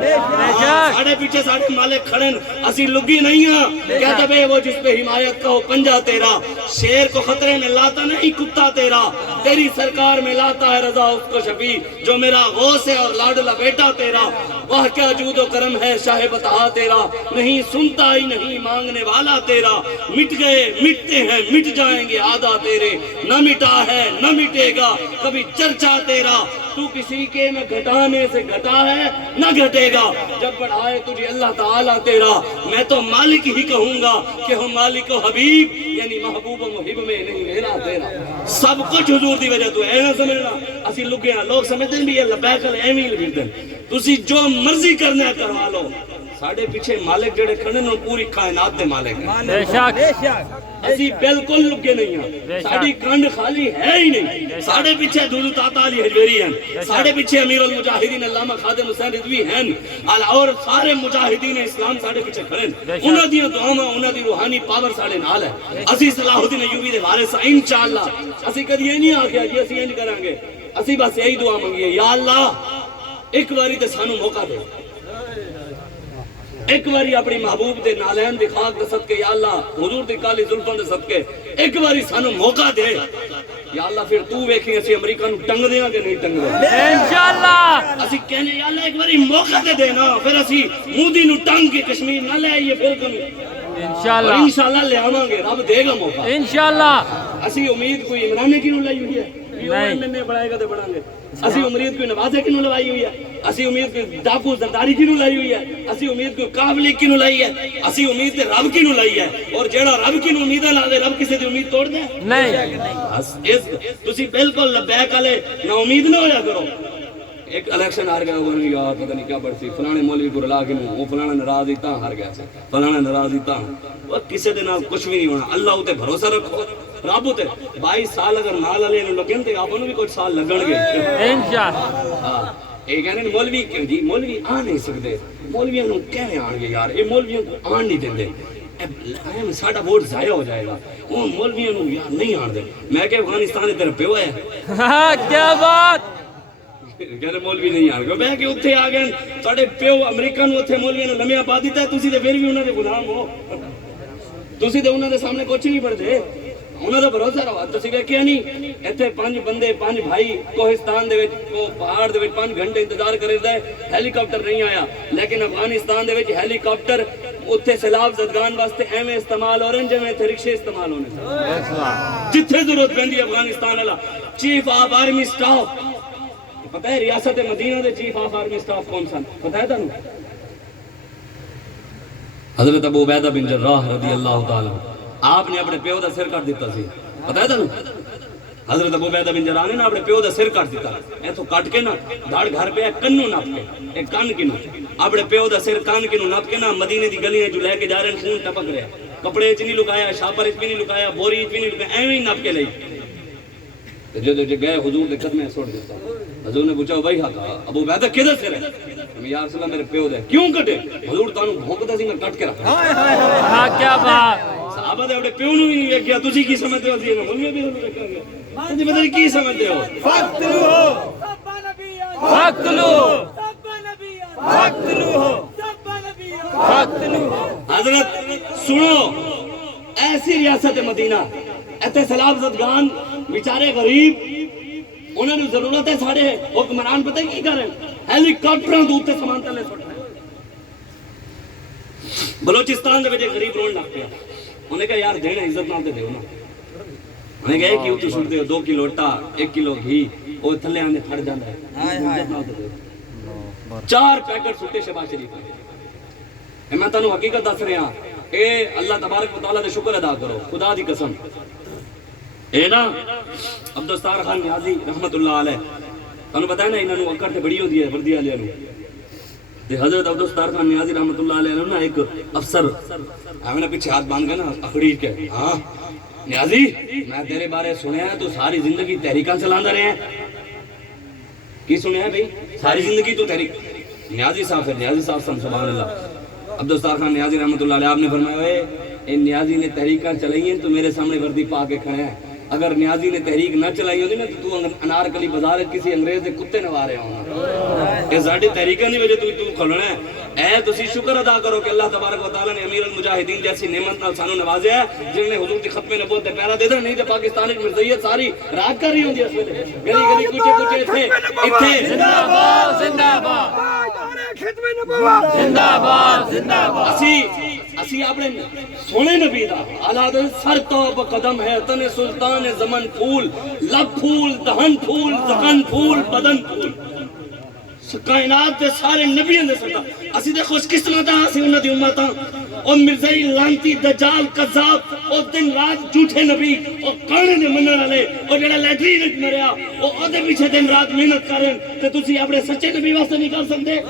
ساڈے پیچھے ساڈے مالک کھڑے اسی لگی نہیں ہیں، کہتا بے وہ جس پہ حمایت کا ہو پنجہ تیرا، شیر کو خطرے میں لاتا نہیں کتا تیرا، تیری سرکار میں لاتا ہے رضا اس کو شفیع جو میرا غوث ہے اور لاڈلا بیٹا تیرا، وہ کیا جود و کرم ہے شاہ بتہا تیرا، نہیں سنتا ہی نہیں مانگنے والا تیرا، مٹ گئے مٹتے ہیں مٹ جائیں گے آدھا تیرے، نہ مٹا ہے نہ مٹے گا کبھی چرچا تیرا، تو کسی کے نہ گھٹانے سے گھٹا ہے نہ گھٹے گا، جب بڑھائے تجھے اللہ تعالیٰ تیرا، میں تو مالک ہی کہوں گا کہ ہم مالک و حبیب یعنی محبوب و محب میں نہیں میرا تیرا، سب کچھ حضور دی وجہ تو ہے نہ سمجھنا، اسی لگے ہیں لوگ سمجھتے ہیں بھی یہ لبیک ایویں ہی لکھ دیں، تسی جو مرضی کرنا ہے کروا لو، ساڑھے پیچھے مالک جڑے کھڑے ہیں پوری کائنات دے مالک ہیں، بے شک اسی بالکل لگے نہیں ہیں، ساڑھی کنڈ خالی ہے ہی نہیں، ساڑھے پیچھے دودو تاتا علی حجویری ہیں، ساڑھے پیچھے امیر المجاہدین علامہ خادم حسین رضوی ہیں، اور سارے مجاہدین اسلام ساڑھے پیچھے کھڑے ہیں، انہوں دیاں دعاواں انہوں دی روحانی پاور ساڑھے نال ہے، اسی صلاح الدین ایوبی دے وارث ہیں انشاءاللہ، اسی کدی یہ نہیں آکھیا جی اسی انج کریں گے، اسی بس یہی دعا منگیے یا اللہ ایک باری تے سانو موقع دے، ایک باری اپنی محبوب دے نالین دی خاک دے صدقے یا اللہ حضور دی کالی زلفاں دے صدقے ایک باری سانو موقع دے یا اللہ، پھر تو ویکھیں اسی امریکہ نو ٹنگ دیاں کہ نہیں ٹنگ دیاں انشاءاللہ، اسی کہنے یا اللہ ایک باری موقع دے دینا، پھر اسی مودی نو ٹنگ کے کشمیر نہ لے آئیے پھر کمی انشاءاللہ انشاءاللہ لے آواں گے، رب دے گا موقع، انشاءاللہ، اسی امید کوئی عمرانے کی نو لائی ہوئی ہے میں بڑھائے گا تے بڑھائیں گے، اسی امید کوئی نوازے کی نو لوائی ہوئی ہے، اسی امید کوئی ڈاکو زرداری کی نو لائی ہوئی ہے، اسی امید کوئی کابلی کی نو لائی ہے، اسی امید تے رب کی نو لائی ہے، اور جیڑا رب کی نو امیدہ لا دے رب کسی دی امید توڑ دے نہیں، تسی بالکل لبیک والے نا امید نہ ہویا کرو، ایک الیکشن ہار گیا وہ یار پتہ نہیں کیا بڑھتی فلانے مولوی کو رلا کے وہ فلانا ناراض ہی تاں ہار گیا سے فلانا ناراض ہی تاں، وہ کسی دے نال کچھ بھی نہیں ہونا، اللہ تے بھروسہ رکھو، رب تے 22 سال اگر نال والے نوں لگن تے آپ نوں بھی کچھ سال لگن گے انشاءاللہ، ہاں یہ کہنے مولوی کیوں جی مولوی آ نہیں سکتے، مولویاں نوں کہنے آن گے یار یہ مولویوں کو آن نہیں دیندے، ساڈا ووٹ ضائع ہو جائے گا، وہ مولویوں نوں یار نہیں آن دے، میں کہ افغانستان تیرا پیو ہے کیا بات، کہنے مولوی نہیں آن گے، میں کہ اتھے آ گئے ساڈے پیو امریکہ نوں اتھے مولویاں نوں لمیا پا دیتا ہے، تسی تے پھر بھی انہاں دے غلام ہو، تسی تے انہاں دے سامنے کچھ نہیں پڑھتے، انہاں دا بھروسہ رہا، تسی ویکھیا نہیں ایتھے 5 بندے 5 بھائی کوہستان دے وچ پہاڑ دے وچ 5 گھنٹے انتظار کرے دے ہیلی کاپٹر نہیں آیا، لیکن افغانستان دے وچ ہیلی کاپٹر اتھے سیلاب زدگان واسطے ایویں استعمال ہو رہے ہیں جویں اتھے رکشے استعمال ہونے جتھے ضرورت پیندی افغانستان والا چیف آف آرمی سٹاف، پتہ ہے ریاست مدینہ دے چیف آف آرمی سٹاف کون سن پتہ ہے تانوں؟ حضرت ابو عبیدہ بن جراح رضی اللہ تعالی آپ نے اپنے پیو دا سر کٹ دیتا سی، پتہ ہے تانوں؟ حضرت ابو عبیدہ بن جراح نے اپنے پیو دا سر کٹ دیتا، ایتھوں کٹ کے نا دھڑ گھر پہ کنوں نپ کے ایک کان کنوں اپنے پیو دا سر کان کنوں نپ کے نا مدینے دی گلیاں جو لے کے جا رہے ہیں خون ٹپک رہا ہے، کپڑے وچ نہیں لکایا، شاپر وچ بھی نہیں لکایا، بوری وچ بھی نہیں لکایا، ایویں ہی نپ کے لئی جو گئے حضور دے قدمیں سوڑ دیتا، حضور نے پوچھا بھائی حق ابو عبیدہ کدھر سے رہے، یا رسول اللہ میرے پیو دے، کیوں کٹے؟ حضور تانوں بھونکدا سی میں کٹ کے رکھا، ہاں کیا بات، صحابہ دے اپنے پیو نوں بھی نہیں ویکھیا، تسی کی سمجھدے ہو اسی نوں مولوی بھی نہیں ویکھیا گیا، تسی پتہ نہیں کی سمجھدے ہو، حضرت سنو ایسی ریاست مدینہ ایتھے سیلاب زدگان بیچارے غریب انہوں نے ضرورت ہے ساڑھے حکمران پتہ کی کریں ہیلی کاپٹراں دے اوتے سامان تلے سٹ رہے بلوچستان دے وچ غریب رون لگ پیا، انہیں کہا یار دینا عزت نال تے دیو نا، انہیں کہا کہ اوتے سٹ دیو 2 کلو آٹا 1 کلو گھی او تھلے آنے پھڑ جاندا ہے، عزت نال تے دیو، 4 پیکٹ سٹے شہباز شریف میں تانوں حقیقت دس رہا، اے اللہ تبارک و تعالیٰ دے شکر ادا کرو، خدا دی قسم اے نا عبدالستار خان نیازی رحمت اللہ علیہ تانوں پتہ ہے نا انہاں نوں اکڑ تے بڑی ہوندی ہے وردی والے نوں تے حضرت عبدالستار خان نیازی رحمت اللہ علیہ نا ایک افسر آویں نا پیچھے ہاتھ باندھ کے نا اکھڑی کے ہاں نیازی میں تیرے بارے سنیا ہے تو ساری زندگی تحریکاں چلاندا رہے ہیں کی سنیا ہے بھائی ساری زندگی تو تحریک نیازی صاحب سبحان اللہ عبدالستار خان نیازی رحمت اللہ علیہ آپ نے فرمایا اے نیازی نے تحریکاں چلائی ہیں تو میرے سامنے وردی پا کے کھڑے ہیں اگر نیازی نے تحریک نہ چلائی ہوتی نا تو انارکلی بازار کسی انگریز دے کتے نوا رہے ہوں یہ ساڈی تحریکاں دی وجہ تو کھلنا ہے اے تسی شکر ادا کرو کہ اللہ تبارک و تعالی نے امیر المجاہدین جیسی نعمت نال سانو نوازیا ہے جنہوں نے حضور دی ختم نبوت تے پہرا دے دے نہیں تے پاکستان وچ مرزائیت ساری راج کر رہی ہوندی اس ویلے گلی گلی کوچے کوچے ایتھے زندہ باد زندہ باد زندہ باد زندہ باد اسی اپنے سونے نبی دا اولاد سر تو قدم ہے تن سلطان زمن پھول لب پھول دہن پھول زکن پھول بدن پھول کائنات دے سارے نبیوں دے سردار اسی دے خوش قسمت ہاں اسی انہاں دی امت ہاں او مرزائی لانتی دجال قذاب او دن رات جھوٹے نبی او کانے دے منن والے او جڑا لیٹرین وچ مریا او اودے پیچھے دن رات محنت کرن تے تسی اپنے سچے نبی واسطے نہیں کر سکدے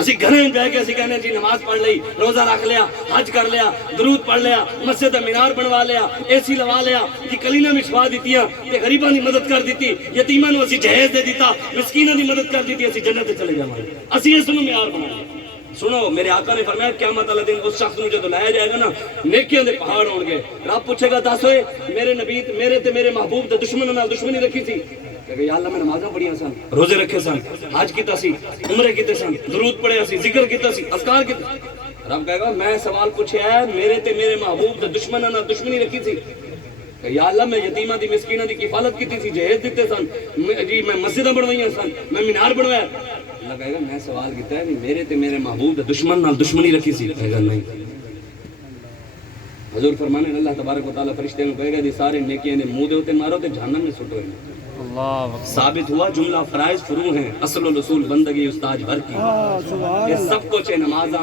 اسی گھریں بیٹھ کے اسی کہنے جی نماز پڑھ لئی روزہ رکھ لیا حج کر لیا درود پڑھ لیا مسجد مینار بنوا لیا اے سی لوا لیا جی کلینا میں شفا دیتیاں تے غریباں دی مدد کر دیتی یتیماں نوں اسی جہیز دے دیتا مسکیناں دی مدد کر دیتی اسی جنت تے چلے جاواں اسی اس نوں معیار بنا لیا سنو میرے آقا نے فرمایا قیامت والے دن اس شخص نوں جدوں لایا جائے گا نا نیکیاں دے پہاڑ ہون گے رب پوچھے گا دس ہوئے میرے نبی میرے تے میرے محبوب دے دشمناں نال دشمنی رکھی تھی کہ یا اللہ میں نمازاں پڑھیاں سن روزے رکھے سن حج کیتا سی عمرے کیتے سن درود پڑھیا سی ذکر کیتا سی اذکار کیتے رب کہے گا میں سوال پوچھیا ہے میرے تے میرے محبوب دے دشمناں نال دشمنی رکھی تھی کہ یا اللہ میں یتیماں دی مسکیناں دی کفالت کیتی سی جہیز دیتے سن جی میں مسجداں بنوائیاں سن میں مینار بنوایا اللہ کہے گا میں سوال کیتا ہے میرے تے میرے محبوب دے دشمن نال دشمنی رکھی سی کہے گا نہیں حضور فرمانے اللہ تبارک و تعالی فرشتے نوں کہے گا دی سارے نیکیاں نے منہ دے اوتے مارو تے جہنم میں سٹو ثابت ہوا جملہ فرائض فرو ہیں اصل و رسول بندگی استاج بھر کی یہ سب کچھ ہے نمازاں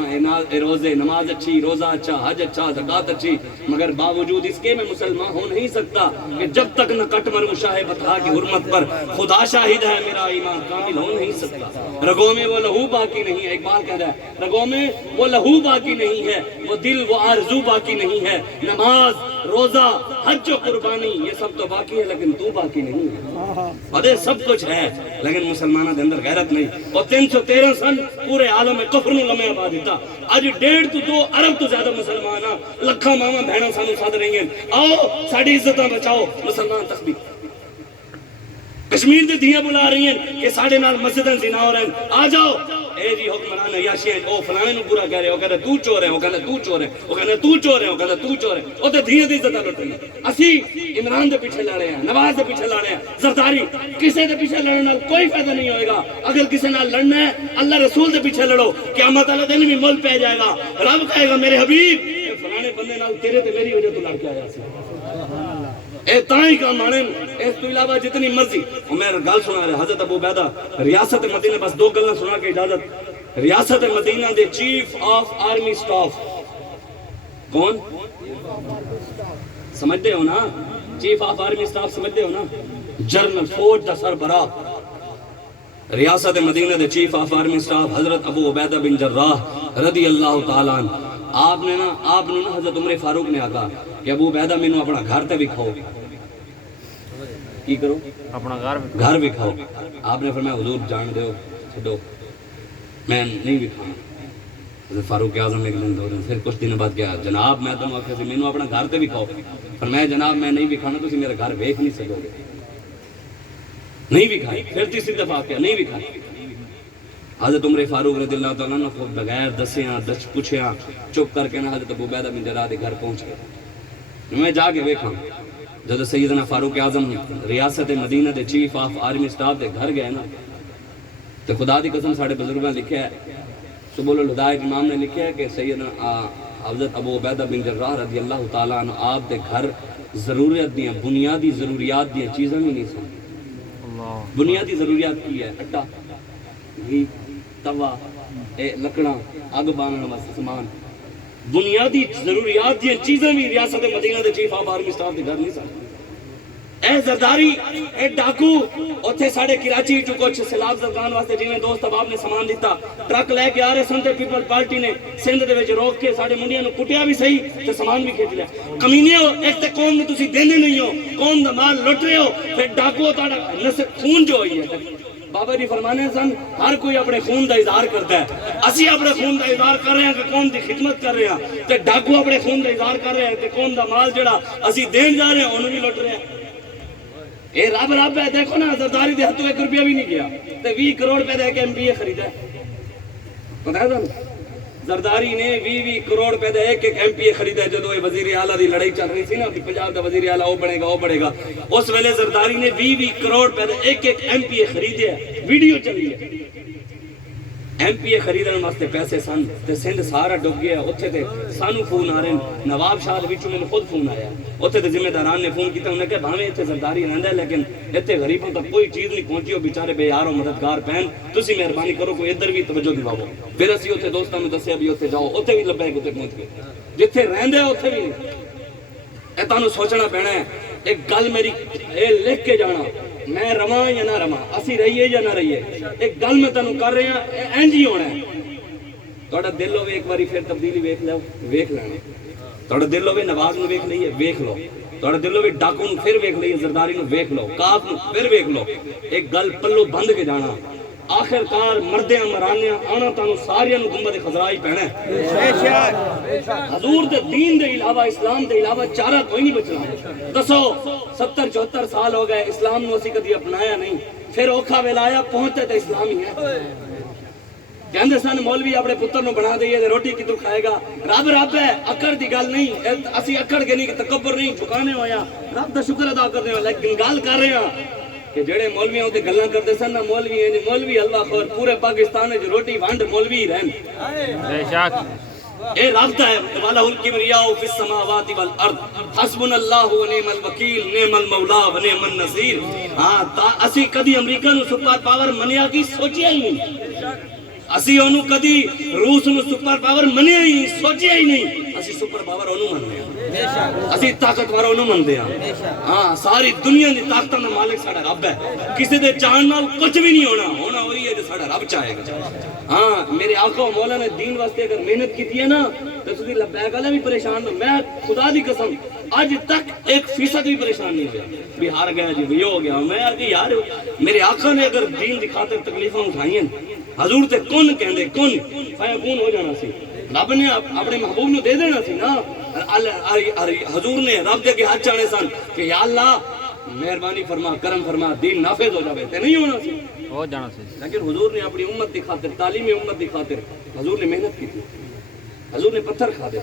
روزے نماز اچھی روزہ اچھا حج اچھا زکات اچھی مگر باوجود اس کے میں مسلمان ہو نہیں سکتا کہ جب تک نہ کٹ مروں شاہ بطحا کی حرمت پر خدا شاہد ہے میرا ایمان کامل ہو نہیں سکتا رگوں میں وہ لہو باقی نہیں ہے اقبال کہہ رہا ہے رگوں میں وہ لہو باقی نہیں ہے وہ دل وہ آرزو باقی نہیں ہے نماز روزہ حج و قربانی یہ سب تو باقی ہے لیکن تو باقی نہیں ہے ادھے سب کچھ ہے لیکن مسلمانہ دے اندر غیرت نہیں اور 313 سن پورے عالم میں کفر نو لمحے آباد دیتا اج 1.5 تو 2 ارب تو زیادہ مسلمان ہاں لکھاں ماما بہناں سانو سد رہی ہیں آؤ ساڈی عزتاں بچاؤ مسلمان تسبیح کشمیر دے دھیاں بلا رہی ہیں کہ ساڈے نال مسجداں زنا ہو رہے ہیں آ جاؤ اے جی حکمران عیاشی ہیں او فلانے نو پورا کہہ رہے ہو کہندے تو چور ہے او کہندے تو چور ہے او کہندے تو چور ہے او کہندے تو چور ہے او تے دھیاں دی عزت لٹ رہی ہیں اسی عمران دے پیچھے لڑے ہیں نواز دے پیچھے لڑے ہیں زرداری کسے دے پیچھے لڑنے نال کوئی فائدہ نہیں ہوئے گا اگر کسے نال لڑنا ہے اللہ رسول دے پیچھے لڑو قیامت والے دن بھی مول پہ جائے گا رب کہے گا میرے حبیب فلانے بندے نال تیرے تے میری وجہ تو لڑ کے آیا سی اے تائیں کا مانن اس تو علاوہ جتنی مرضی میں گل سنا رہا حضرت ابو عبیدہ ریاست مدینہ بس 2 گلاں سنا کے اجازت ریاست مدینہ دے چیف آف آرمی سٹاف کون سمجھتے ہو نا چیف آف آرمی سٹاف سمجھتے ہو نا جنرل فوج دا سربراہ ریاست مدینہ دے چیف آف آرمی سٹاف حضرت ابو عبیدہ بن جراح رضی اللہ تعالیٰ عنہ آپ نے نا حضرت عمر فاروق نے آکا کہ ابو عبیدہ میں نو اپنا گھر تے بھی کھاؤ کی کرو اپنا گھر بھی کھاؤ آپ نے فرمایا حضور جان دیو چھڈو میں نہیں بھی کھانا حضرت فاروق اعظم ایک دن 2 دن پھر کچھ دن بعد کیا جناب میں تمہیں آکھیا سی مینوں اپنا گھر تے بھی کھاؤ فرمایا جناب میں نہیں بھی کھانا تسی میرا گھر ویکھ نہیں سکو گے نہیں بھی کھائی پھر تیسری دفعہ کیا نہیں بھی کھائی حضرت عمر فاروق رضی اللہ تعالیٰ عنہ کو بغیر دسیاں پوچھیاں چپ کر کے نا حضرت ابو عبیدہ بن جراح دے گھر پہنچ گئے میں جا کے ویکھاں جب سیدنا فاروق اعظم ریاست مدینہ دے چیف آف آرمی سٹاف دے گھر گئے نا تو خدا دی قسم ساڑھے بزرگاں لکھیا ہے سبل الہدایت امام نے لکھیا ہے کہ سیدنا حضرت ابو عبیدہ بن جراح رضی اللہ تعالیٰ عنہ آپ دے گھر ضرورت دیاں بنیادی ضروریات دیاں چیزاں بھی نہیں سن بنیادی ضروریات کی ہے اٹا گھی توا لکڑاں اگ بانن واسطے سامان بنیادی ضروریات دی چیزاں بھی ریاست مدینہ دے چیف آف آرمی سٹاف دے گھر نہیں سن. اے زرداری اے ڈاکو اوتھے ساڑے کراچی چ کچھ سیلاب زدگان واسطے جویں دوست احباب نے سامان دیتا ٹرک لے کے آ رہے سن تے پیپل پارٹی نے سندھ دے وچ روک کے ساڑے منڈیاں نو کٹیا بھی صحیح تے سامان بھی کھچ لیا. کمینیو ایک تے قوم نو تسی دیندے نہیں ہو, قوم دا مال لٹ رہے ہو, پھر ڈاکو تہاڈا نسل خون جو ہوئی ہے. بابا جی فرمانے سن ہر کوئی اپنے خون دا اظہار کرتا ہے, اسی اپنے خون دا اظہار کر رہے ہیں کہ قوم دی خدمت کر رہے ہیں, تے ڈاکو اپنے خون دا اظہار کر رہے ہیں کہ قوم دا مال جڑا اسی دین جا رہے ہیں انہوں بھی لٹ رہے ہیں. اے رب رب ہے, دیکھو نا زرداری دے ہاتھوں 1 روپیہ بھی نہیں گیا تے 20 کروڑ پہ دے کے ایم پی اے خریدا ہے. پتہ ہے تمہیں زرداری نے 20 کروڑ پہ دے ایک ایم پی اے خریدا ہے. جدو یہ وزیر اعلیٰ دی لڑائی چل رہی تھی نا کہ پنجاب دا وزیر اعلیٰ وہ بڑھے گا, اس ویلے زرداری نے 20 کروڑ پہ دے ایک ایم پی اے خریدے ہے. ویڈیو چلی ہے ایم پی اے خریدن واسطے پیسے سن تے سندھ سارا ڈب گیا. اوتھے تے سانو فون آ رہے ہیں, نواب شاہ دے وچوں مینوں خود فون آیا. اوتھے تے ذمہ داران نے فون کیتا, انہاں نے کہا بھاویں ایتھے زرداری رہندا ہے لیکن ایتھے غریباں تک کوئی چیز نہیں پہنچی, او بیچارے بے یار و مددگار پین, تسی مہربانی کرو کوئی ادھر بھی توجہ دلاؤ. پھر اسی اوتھے دوستاں نوں دسیا بھی اوتھے جاؤ, اوتھے بھی لبے اوتھے پہنچ گئے. جتھے رہندے اوتھے بھی اے تانوں سوچنا پینا ہے. ایک گل میری اے لکھ کے جانا, میں رواں یا نہ رواں, اسی رہیے یا نہ رہیے, ایک گل میں تانوں کر رہے ہیں انج ہی ہونا ہے. تہاڈا دل ہوے ایک باری پھر تبدیلی ویکھ لینا. تہاڈا دل ہوے نواز نو ویکھ لئیے, ویکھ لو. تہاڈا دل ہوے ڈاکو نو پھر ویکھ لئیے, زرداری نو ویکھ لو, کاف نو پھر ویکھ لو. ایک گل پلو بند کے جانا, آخر کار مردیاں مرانیاں آنا تانوں ساریاں نو گنبد خضرا ہی پینا ہے. حضور دے دین دے علاوہ, اسلام دے علاوہ چارہ کوئی نہیں بچنا. دسو 70-74 سال ہو گئے اسلام نو اسی کدی اپنایا نہیں, پھر اوکھا ویلا آیا پہنچتے تے اسلام ہی ہے. کہندے سن مولوی اپنے پتر نو بنا دئیے روٹی کتوں کھائے گا. رب رب ہے, اکڑ دی گل نہیں, اسی اکڑ کے نہیں, تکبر نہیں, جھکانے ہویا رب دا شکر ادا کرنے ہو. لیکن گل کر رہے ہیں کہ جڑے مولویاں تے گلاں کرتے سن نا, مولوی حلوہ خور پورے پاکستان وچ روٹی ونڈ مولوی رہن. بے شک اے رب ہے. والا الکبریاء فی السماوات والارض حسبنا اللہ و نعم الوکیل نعم المولا و نعم النصیر. ہاں اسی کدی امریکہ نو سپر پاور منیا کی سوچیا ہی نہیں. اسی انہوں کدی روس نو سپر پاور منیا ہی نہیں, سوچیا ہی نہیں. اسی سپر پاور انہوں مننے ہیں, اسی طاقتور انہوں مندے ہیں. ہاں ساری دنیا دی طاقتاں دا مالک ساڈا رب ہے. کسی دے چاہن نال کچھ بھی نہیں ہونا وہی ہے جو ساڈا رب چاہے گا. ہاں میرے آقا و مولا نے دین واسطے اگر محنت کی ہے نا تو تسی لبیک والے بھی پریشان ہو. میں خدا دی قسم آج تک 1% بھی پریشان نہیں ہوا بھی ہار گیا جی یہ ہو گیا. میں یار میرے آقا نے اگر دین دی خاطر تکلیفاں اٹھائی ہیں, حضور تے کن کہندے کن فیکون ہو جانا سی. رب نے اپنے محبوب نو دے دینا سی نا. حضور نے رب دے کے ہاتھ چانے سن کہ یا اللہ مہربانی فرما, کرم فرما, دین نافذ ہو جاوے. تے نہیں ہونا سی, ہو جانا سی. لیکن حضور نے اپنی امت دی خاطر, تعلیم امت دی خاطر حضور نے محنت کی تھی. حضور نے پتھر کھا دے,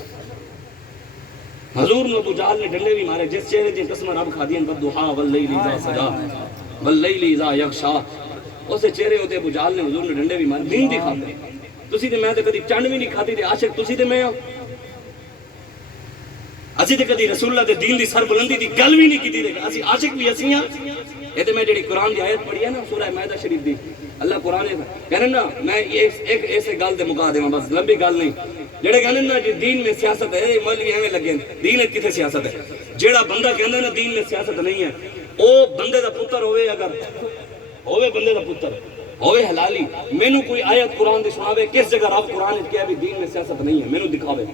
حضور نے ابو جہل نے ڈنڈے بھی مارے. جس چہرے جن قسم رب کھا دین بدھا واللیل اذا سجا واللیل اذا یغشا, اسے چہرے ہوتے ابو جہل نے حضور نے ڈنڈے بھی مارے دین دی خاطر. تسی تے میں تے کدی چنڈ بھی نہیں کھاتی تے عاشق تسی تے میں ہو. اسی تے کدی رسول اللہ دے دین دی سر بلندی دی گل بھی نہیں کیتی تے اسی عاشق بھی اسی ہاں. اے تے میں جڑی قرآن دی آیت پڑھی ہے نا سورہ مائدہ شریف دی, اللہ قرآن کہنے نا, میں ایک ایسے گل دے مکا دیواں بس, لمبی گل نہیں. جڑے کہنے نا جی دین میں سیاست ہے, مولوی ایویں لگے دین وچ کتے سیاست ہے. جیڑا بندہ کہندا نا دین میں سیاست نہیں ہے, او بندے دا پتر ہوے, اگر ہوے بندے دا پتر ہوے حلالی, مینوں کوئی آیت قرآن دی سناوے کس جگہ رب قرآن وچ کہے بھی دین میں سیاست نہیں ہے, مینوں دکھاوے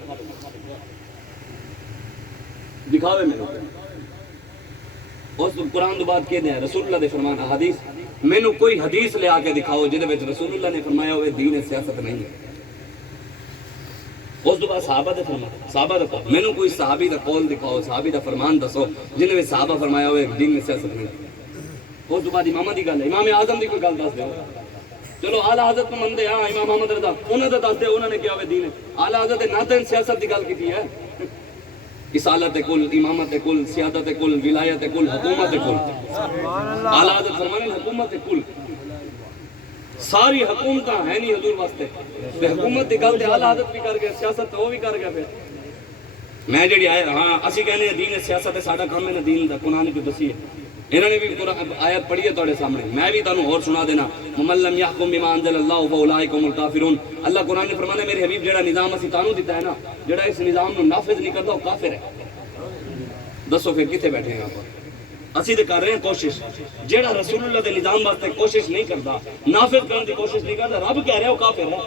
مینوں. اس قرآن تو بعد کہہ دیں رسول اللہ دے فرمان احادیث, مینوں کوئی حدیث لے آ کے دکھاؤ جہدے وچ رسول اللہ نے فرمایا ہوئے دین سیاست نہیں ہے. اس تو بعد صحابہ دے فرمان, صحابہ دا قول, مینوں کوئی صحابی دا قول دکھاؤ, صحابی دا فرمان دسو جنہاں وچ صحابہ فرمایا ہوئے دین میں سیاست نہیں ہے. اس تو بعد امامہ دی گل ہے, امام اعظم دی کوئی گل دس دیو. چلو اعلیٰ حضرت کو مندے ہاں امام محمد رضا, انہاں دا دس دے انہاں نے کیا ہوئے دین ہے. اعلیٰ حضرت نے نہ تے سیاست دی گل کیتی ہے, اصالت کل, امامت کل, سیادت کل, ولایت کل, حکومت کل. اعلیٰ حضرت فرمانے حکومت کل, ساری حکومتاں ہے نہیں حضور واسطے. تے حکومت دی گل تے اعلیٰ حضرت بھی کر گئے, سیاست تے وہ بھی کر گیا. پھر میں جڑی آئے ہاں اسی کہنے ہیں دین سیاست ہے, ساڈا کام ہے نا دین دا قرآن جو دسی ہے. انہوں نے بھی قرآن آیت پڑھی ہے تھوڑے سامنے، میں بھی تانوں اور سنا دینا، وَمَن لَّمْ يَحْكُم بِمَا أَنزَلَ اللَّهُ فَأُولَٰئِكَ هُمُ الْكَافِرُونَ۔ اللہ قرآن نے فرمانا میرے حبیب جڑا نظام اسی تانوں دیتا ہے نا، جڑا اس نظام نو نافذ نہیں کرتا وہ کافر ہے۔ دسو پھر کتے بیٹھے ہیں یہاں پر؟ اسی تے کر رہے ہیں کوشش، جڑا رسول اللہ دے نظام واسطے کوشش نہیں کرتا، نافذ کرنے کی کوشش نہیں کرتا، رب کہہ رہا ہے وہ کافر ہے۔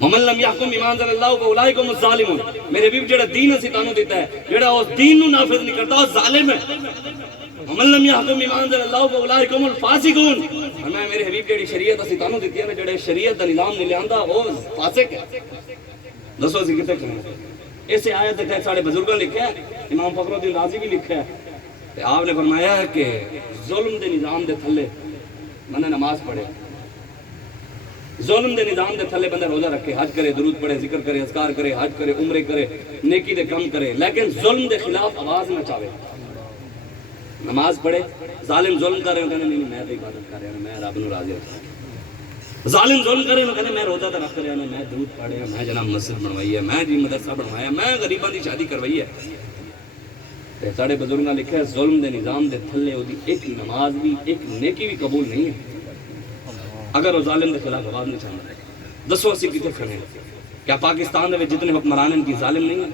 وَمَن لَّمْ يَحْكُم بِمَا أَنزَلَ اللَّهُ فَأُولَٰئِكَ هُمُ الظَّالِمُونَ۔ میرے حبیب جڑا دین اسی تانوں دیتا ہے، جڑا اس دین نو نافذ نہیں کرتا وہ ظالم ہے۔ وَمَن لَّمْ يَحْكُم بِمَا أَنزَلَ اللَّهُ فَأُولَٰئِكَ هُمُ الْفَاسِقُونَ۔ فرمایا میرے حبیب جڑی شریعت اسی تانوں دیتی ہے نا، جڑے شریعت دا نظام نہیں لیاندا وہ فاسق ہے۔ دسو اسی کتے کھڑے ہیں؟ اسے آیت تے ساڈے بزرگاں لکھیا ہے، امام فخر الدین رازی بھی لکھیا ہے، تے آپ نے فرمایا ہے کہ ظلم دے نظام دے تھلے بندہ نماز پڑھے، ظلم دے نظام دے تھلے بندہ روزہ رکھے، حج کرے، درود پڑھے، ذکر کرے، اذکار کرے، حج کرے، عمرے کرے، نیکی دے کم کرے، لیکن ظلم دے خلاف آواز نہ چاہے۔ نماز پڑھے، ظالم ظلم کر رہے ہیں، کہنے نہیں میں تو عبادت کر رہا ہوں، میں رب نو راضی رکھتا ہوں۔ ظالم ظلم کر رہے ہیں، کہنے میں روزہ تو رکھ رہا ہوں، میں درود پڑھ رہا ہوں، میں جناب مسجد بنوائی ہے، میں جی مدرسہ بنوایا، میں غریباں دی شادی کروائی ہے۔ ساڑھے بزرگاں لکھا ہے ظلم دے نظام دے تھلے وہ ایک نماز بھی ایک نیکی بھی قبول نہیں ہے اگر وہ ظالم دے خلاف آواز نہیں چاہتا ہے۔ دسو اسی کتے کھڑے ہیں؟ کیا پاکستان میں جتنے حکمران کی ظالم نہیں ہے؟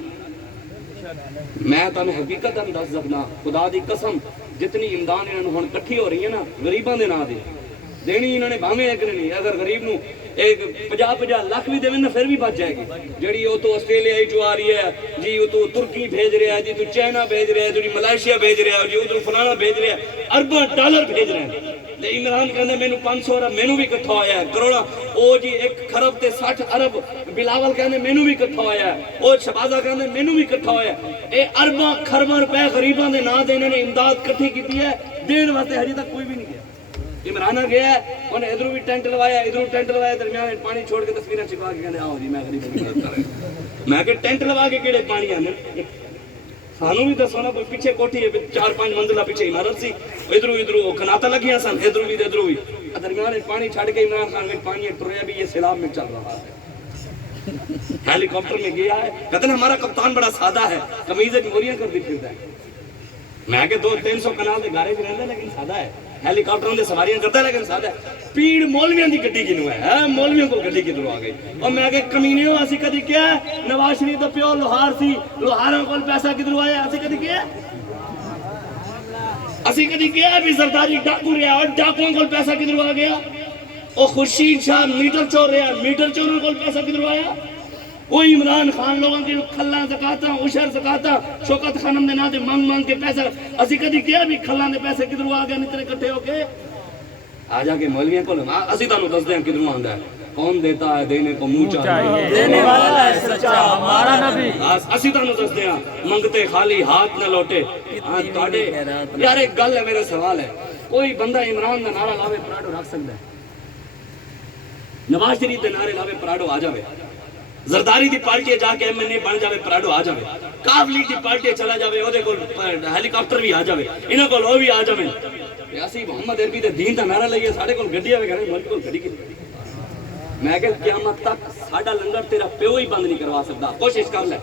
میں تانوں حقیقت دس سکنا، خدا دی قسم جتنی امداد انہوں نے کٹھی ہو رہی ہے نا غریباں دے نا دے دینی انہوں نے بھاویں ایک نہیں، اگر غریب نو ایک 50-50 لاکھ بھی دے نا پھر بھی بچ جائے گی۔ جڑی وہ تو آسٹریلیا ہی جو آ رہی ہے جی، وہ تو ترکی بھیج رہا ہے جی، تو چائنا بھیج رہا ہے جی، ملائیشیا بھیج رہا ہے جی، ادھر فلانا بھیج رہا ہے، ارباں ڈالر بھیج رہے ہیں۔ عمران کہندے مینوں 500 ارب مینوں بھی اکٹھا ہویا ہے، کروڑا او جی 1 خرب تے 60 ارب بلاول کہندے مینوں بھی اکٹھا ہویا ہے، او شہبازہ کہندے مینوں بھی اکٹھا ہویا ہے۔ اے ارباں خرباں روپے غریباں دے نام تے انہوں نے امداد کٹھی کیتی ہے، دین واسطے ہجے تک کوئی بھی نہیں گیا۔ عمرانہ گیا ہے، انہیں ادھروں بھی ٹینٹ لوایا، ادھروں ٹینٹ لوایا، درمیان پانی چھوڑ کے تصویریں چھپا کے کہندے آؤ جی میں غریبوں کی مدد کر رہا ہوں۔ میں کہ ٹینٹ لوا کے کیڑے پانی آنے سانوں بھی دسو نا، کوئی پیچھے کوٹھی ہے 4-5 منزلہ پیچھے عمارت سی، ادھروں کھناتا لگیاں سن، ادھروں بھی درمیان پانی چھڑ کے عمران خان میں پانی ٹریا بھی یہ سیلاب میں چل رہا ہے۔ ہیلی کاپٹر میں گیا ہے، کہتے ہیں ہمارا کپتان بڑا سادہ ہے، قمیضیں گوریاں کر دی پھرتا ہے۔ میں کہ 200-300 کنال دے گارے بھی رہتا ہے لیکن سادہ ہے، ہیلی کاپٹروں دے سواریاں کرتا ہے لیکن سادہ ہے۔ پیڑ مولویاں دی گڈی کنوں ہے، مولویوں کو گڈی کدھروں آ گئی؟ اور میں کہ کمینیوں اسی کدی کیا ہے؟ نواز شریف دا پیو لوہار سی، لوہاراں کول پیسہ کدھروں آیا؟ اسی کدی کیا ہے؟ اسی کدی کیا ہے بھی زرداری ڈاکو رہا اور ڈاکوؤں کول پیسہ کدھروں آ گیا؟ او خورشید شاہ میٹر چور رہا، میٹر چوروں کول پیسہ کدھروں آیا؟ وہ عمران خان لوگوں کی کھلاں زکاتاں عشر زکاتاں شوکت خانم دے نام تے مانگ کے پیسہ اسی کدی کیا بھی کھلاں دے پیسے کدھروں آ گئے اتنے کٹھے ہو کے؟ آ جا کے مولویوں کو اسی تانوں دس دیں کدھروں آندا ہے، کون دیتا ہے دینے کو منہ چاہیے، دینے والا ہے سچا ہمارا نبی۔ اسی تانوں دس دیں منگتے خالی ہاتھ نہ لوٹے۔ یار ایک گل ہے، میرا سوال ہے، کوئی بندہ عمران دا نعرہ لاوے پراڈو رکھ سکتا ہے؟ نواز شریف دے نعرے لاوے پراڈو آ جاوے، زرداری دی پارٹی جا کے MNA بن جاوے پراڈو آ جاوے، کاف لیگ دی پارٹی چلا جاوے او دے کول ہیلی کاپٹر بھی آ جاوے، انہاں کول او بھی آ جاوے۔ اسی محمد عربی دے دین دا نعرہ لئیے ساڈے کول گڈی آوے کہنے ملک کول گڈی کتنی؟ میں کہ قیامت تک ساڈا لنگر تیرا پیو ہی بند نہیں کروا سکتا، کوشش کر لے،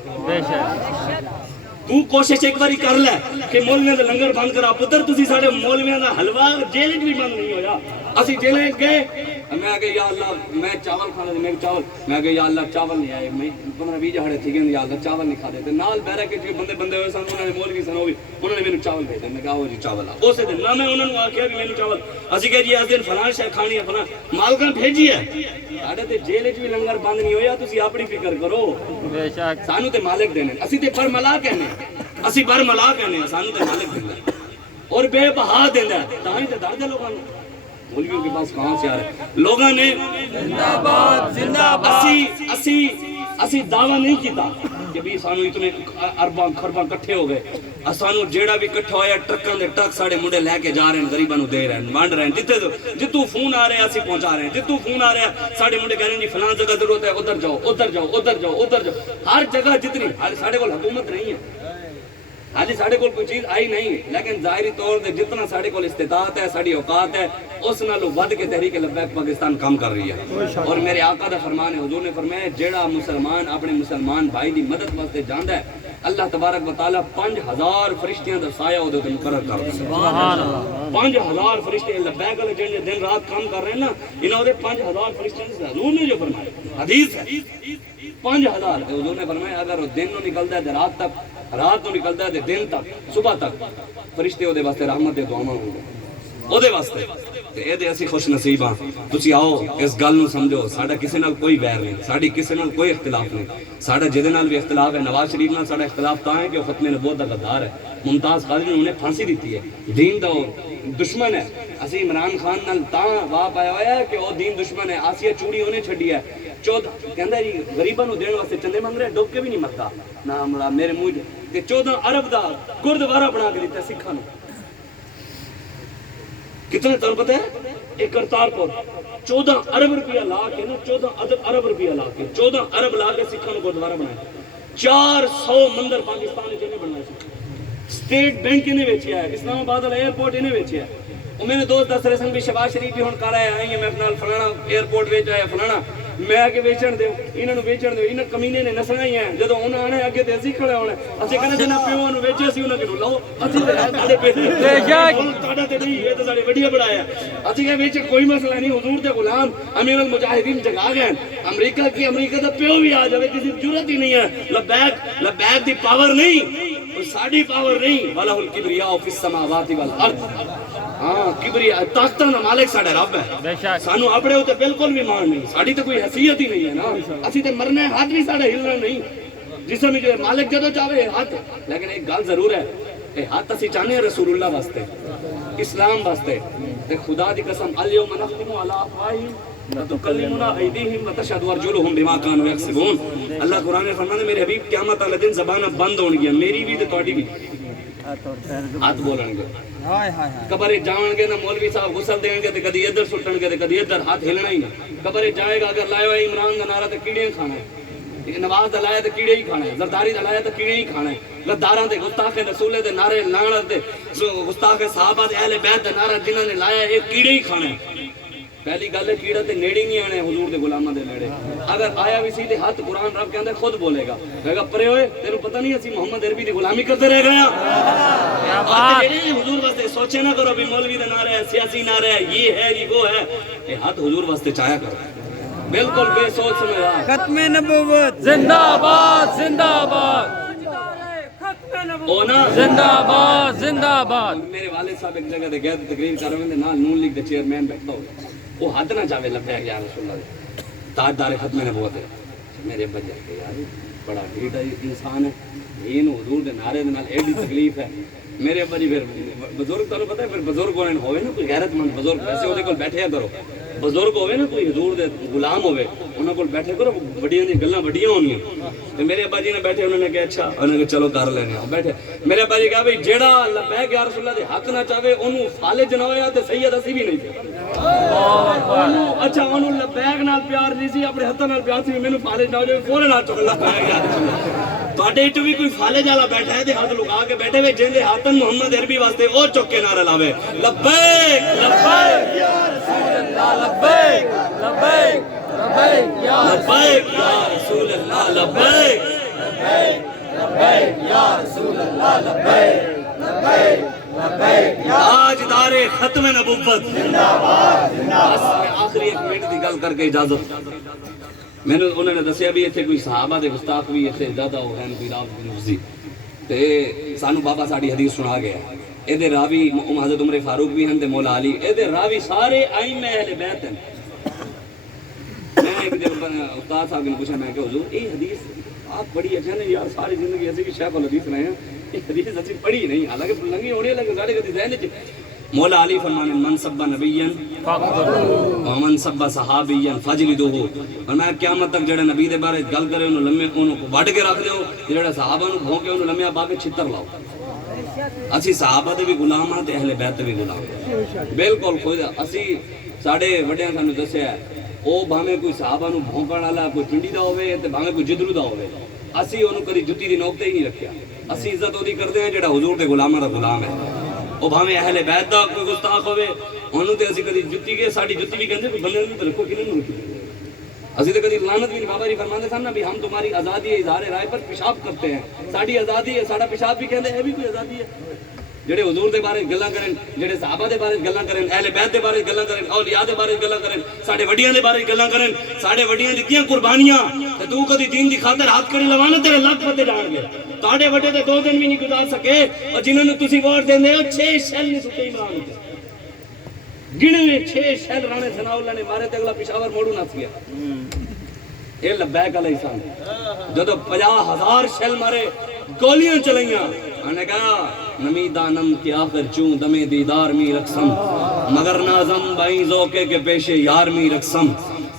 تو کوشش ایک باری کر لے کہ مولویاں دا لنگر بند کرا پتر، تسی ساڈے مولویاں دا حلوہ جیل وچ بھی بند نہیں ہویا۔ اسی جیل وچ گئے، میں کہ یا اللہ میں چاول کھانا تھے، میں چاول، میں کہ یا اللہ چاول نہیں آئے، میں 15-20 جہڑے تھی گئے یا اللہ چاول نہیں کھا دیتے، نال بیرہ کے جو بندے ہوئے سن انہوں نے مولوی سن وہ بھی انہوں نے میں چاول بھیجے، میں کہا وہ جی چاول آ اسے دن نہ میں انہوں نے آکھیا بھی میں چاول اسی کہ جی اس دن فلان شے کھانی ہے فلان مالکاں بھیجی ہے، ساڈے تے جیل وچ بھی لنگر بند نہیں ہویا، تسی اپنی فکر کرو، بے شک سانو تے مالک دینے، اسی تے برملا کہنے، اسی برملا کہنے، سانو تے مالک دیندا اور بے بہا دیندا، تاں ہی تے درد ہے لوکاں نوں۔ مولویوں کے پاس کہاں سے آ رہے لوگوں نے زندہ باد زندہ باد اسی دعویٰ نہیں کیتا کہ بھی سانو اتنے ارباں خرباں کٹھے ہو گئے، سانو جیڑا بھی کٹھا ہویا ٹرکاں دے ٹرک ساڑے منڈے لے کے جا رہے ہیں، غریباں نو دے رہے ہیں، وانڈ رہے ہیں، جتوں فون آ رہے ہیں اسی پہنچا رہے ہیں، جتوں فون آ رہے ہیں ساڑے منڈے کہہ رہے ہیں جی فلان جگہ ضرورت ہے ادھر جاؤ ادھر جاؤ ادھر جاؤ ادھر جاؤ، ہر جگہ جتنی ساڑے کول حکومت نہیں ہے، ہاں جی ساڑے کول کوئی چیز آئی نہیں، لیکن ظاہری طور پہ جتنا ساڑے کول استطاعت ہے ساڑی اوقات ہے اس نالوں ود کے تحریک لبیک پاکستان کام کر رہی ہے۔ اور میرے آقا دا فرمان ہے، حضور نے فرمایا جیڑا مسلمان اپنے مسلمان بھائی دی مدد واسطے جاندا ہے اللہ تبارک و تعالیٰ 5000 فرشتیاں دا سایہ وہ مقرر کر دیں. سبحان اللہ. 5000 فرشتے لبیک والے جن دن رات کام کر رہے ہیں نا, انہوں نے 5000 فرشتیاں سے حضور نے جو فرمایا حدیث ہے 5000. حضور نے فرمایا اگر وہ دن نو نکلتا ہے رات تک, رات نو نکلتا ہے دن تک, صبح تک, فرشتے وہ واسطے رحمت دے دعاواں ہوں گے وہ واسطے. تے اسی خوش نصیب ہاں. تسی آؤ اس گل نو سمجھو, ساڈا کسی نال کوئی ویر نہیں, ساڈی کسی نال کوئی اختلاف نہیں. ساڈا جہدے نال بھی اختلاف ہے نواز شریف نال ساڈا اختلاف تاں ہے کہ وہ ختم نبوت دا غدار ہے. ممتاز قادری نے انہیں پھانسی دیتی ہے, دین دا دشمن ہے. اسی عمران خان نال تاں واہ پایا ہوا ہے کہ وہ دین دشمن ہے. آسیہ چوڑی انہیں چھڈی ہے. 14 کہندا جی غریباں نو دین واسطے چندے منگ رہے, ڈوب کے بھی نہیں مرتا نہ میرے منہ تے 14 ارب دا گردوارہ بنا کے دیتا سکھاں نو. کتنے طور پتہ ہے ایک کرتارپور 14 ارب روپیہ لا کے نا 14 ارب روپیہ لا کے 14 ارب لا کے سکھاں نو گردوارہ بنایا. 400 مندر پاکستان وچ نے بنایا. اسٹیٹ بینک نے بیچیا ہے, اسلام آباد والا ایئرپورٹ نے بیچیا ہے. اور میرے دوست دس رہے سن بھی شباز شریف بھی ہن کر آئے ہیں میں اپنا فلانا ایئرپورٹ ویچ آیا فلانا. میں آ کے ویچن دو انہاں نو ویچن دو, انہاں کمینے نے نسنا ہی ہیں. جدوں انہاں آنے اگے تے اسی کھڑے ہونے اسی کہنے جنہ پیو نو ویچے سی انہاں کہو لو اسی تے ساڈے پیٹ بے شک ساڈا تے نہیں, یہ تے ساڈے وڈیا بڑایا اسی کہ ویچ کوئی مسئلہ نہیں. حضور دے غلام امیر المجاہدین جگا گئے. امریکہ کی امریکہ دا پیو بھی آ جاوے کسی ضرورت ہی نہیں ہے. لبیک دی پاور نہیں, ساڈی پاور نہیں. والہ الکبریاء فی السماوات والارض. ہاں کبریا طاقتاں دا مالک ساڈا رب ہے. سانو اپنے اوتے بالکل بھی مان نہیں, ساڈی تے کوئی حیثیت ہی نہیں ہے نا. اسی تے مرنا ہے, ہاتھ بھی ساڈا ہلنا نہیں. جسم جو مالک جدوں چاہے ہاتھ. لیکن ایک گل ضرور ہے, اے ہاتھ اسی چاہنے رسول اللہ واسطے, اسلام واسطے. تے خدا دی قسم الیوم نختم علی افواہہم وتکلمنا ایدیہم وتشہد ارجلہم بما کانوا یکسبون. اللہ قرآن میں فرماتا ہے میرے حبیب قیامت والے دن زباناں بند ہون گیاں, میری بھی تے تہاڈی بھی. ہاتھ بولن گے, قبر جان گے نا مولوی صاحب غسل دیں گے تے کدی ادھر سٹن گے تے کدی ادھر, ہاتھ ہلنا ہی نہیں. قبر جائے گا اگر لائے ہوا عمران دا نعرہ تے کیڑے کھانا ہے, نواز دا لایا تے کیڑے ہی کھانا ہے, زرداری دا لایا تے کیڑے ہی کھانا ہے. غداراں دے گستاخ رسول دے نعرے لانا تے گستاخ صحابہ دے اہل بیت دا نعرہ جنہاں نے لایا اے کیڑے ہی کھانا ہے. پہلی گل ہے کیڑا تے نیڑے نہیں آنے حضور دے غلاماں دے نیڑے. اگر آیا بھی سی تے ہاتھ قرآن رب کہندا خود بولے گا, کہے گا پرے ہوئے تینوں پتہ نہیں اسی محمد عربی دی غلامی کرتے رہ گئے ہیں. حضور واسطے سوچے نہ کرو بھی مولوی دا نعرہ ہے, سیاسی نعرہ ہے, یہ ہے یہ وہ ہے. یہ ہاتھ حضور واسطے چاہیا کرو بالکل بے سوچ سمجھ. ختم نبوت زندہ باد زندہ باد. زندہ باد زندہ باد. میرے والد صاحب ایک جگہ تے گئے تقریر کر رہے تھے, نال نون لیگ دے چیئرمین بیٹھا ہو, وہ ہاتھ نہ چاہے لبیک یا رسول اللہ تاجدار ختم نبوت ہے. میرے ابا جی کہ یار بڑا ڈھیٹا انسان ہے, این حضور دے نعرے دے نال ایڈی تکلیف ہے. میرے ابا جی پھر بزرگ تانوں پتہ ہے پھر بزرگ ہوئے نا کوئی غیرت مند بزرگ, ویسے وہ کول بیٹھیا کرو. بزرگ ہوئے نا کوئی حضور دے غلام ہوئے انہاں کول بیٹھے کرو, بڑیاں دی گلاں بڑیاں ہونیاں. تے میرے ابا جی نے بیٹھے, انہوں نے کہا اچھا, انہوں نے چلو کر لینے بیٹھے. میرے ابا جی کہا بھئی جیڑا لبیک یا رسول اللہ دے حق نہ چاہے انہوں فالج نہ ہویا تے سید اسی بھی نہیں تھے. اچھا انہوں لبیک نال پیار نہیں سی, اپنے ہتھاں نال پیار سی, مینوں فالج نہ ہو جائے فوراً نہ چک لبیک یا رسول اللہ. تواڈے وچ بھی کوئی فالج والا بیٹھا ہے تے ہاتھ لگا کے بیٹھے ہوئے جن دے ہاتھن محمد عربی واسطے او چک کے نعرہ لاوے لبیک لبیک یا رسول اللہ, لبیک لبیک لبیک یا رسول اللہ, لبیک لبیک لبیک یا رسول اللہ, لبیک لبیک لبیک تاجدار ختم نبوت زندہ باد زندہ باد. آخری ایک منٹ دی گل کر کے اجازت. میں نے انہوں نے دسیا بھی ایتھے کوئی صحابہ دے گستاخ بھی ایتھے زیادہ ہو ہیں, کوئی راو بن مفضی تے سانو بابا ساڈی حدیث سنا گیا. اے دے راوی حضرت عمر فاروق بھی ہیں تے مولا علی, اے دے راوی سارے ائمہ اہل بیت ہیں. میں ایک دن استاد صاحب نے پوچھا, میں کہ حضور یہ حدیث آپ پڑھی اچھا نہیں یار, ساری زندگی ایسے کہ شیخ الحدیث رہے ہیں, یہ حدیث اچھی پڑھی نہیں, حالانکہ لنگی ہونے لگے سارے کدی ذہن وچ. مولا علی فرمانے من سب نبیًا ومن سب صحابیًا فجلدوہ. اور میں قیامت تک جڑے نبی دے بارے گل کرے انہوں لمے انہوں کو وڈ کے رکھ دیو, جڑے صحابہ نوں بھونکے انہوں لمے پا کے چھتر لاؤ. اسی صحابہ دے بھی غلام ہاں تے اہل بیت دے بھی غلام بالکل. خود اسی ساڈے وڈیاں سانوں دسیا ہے او بھاویں کوئی صحابہ نوں بھونکن والا کوئی پنڈی دا ہوے تے بھاویں کوئی جدرو دا ہوے, اسی اونوں کدی جُتی دی نوک تے ہی نہیں رکھیا. اسی عزت اودی کردے ہیں جڑا حضور دے غلاماں دا غلام ہے. او بھاویں اہل بیت دا کوئی گستاخ ہوے, انہوں تے اسی کدی جُتی کے ساڈی جُتی بھی کہندے کوئی بندے نوں رکھو کنے نوں رکھو. اسی تو کدی لعنت بھی نہیں. بابا جی فرماتے سن نا بھی ہم تمہاری آزادی ہے اظہار رائے پر پیشاب کرتے ہیں. ساڈی آزادی ہے, ساڈا پیشاب بھی کہندے ہے بھی کوئی آزادی ہے. جڑے حضور دے بارے گلاں کرن, جڑے صحابہ دے بارے گلاں کرن, اہل بیت دے بارے گلاں کرن, اولیاء دے بارے گلاں کرن, ساڈے وڈیاں دے بارے گلاں کرن, ساڈے وڈیاں دتیاں قربانیاں تے تو کدی دین دی خاطر ہاتھ کھڑی لوانا تیرے لکھ پتے جان گے. تاڈے وڈے تے 2 دن بھی نہیں گزار سکے اور جنہاں نوں تسی ووٹ دیندے ہو 6 شیل نہیں سٹے عمران تے. گنے 6 شیل رانے ثناء اللہ نے مارے تے اگلا پشاور موڑو نس گیا. اے لبیک علیہ السلام جدو 50,000 شیل مارے گولیاں چلائیاں انہیں کہا نمیدہ نم کی آخر چون دمے دیدار می رکسم مگر نازم بائیں ذوقے کے پیشے یار می رکسم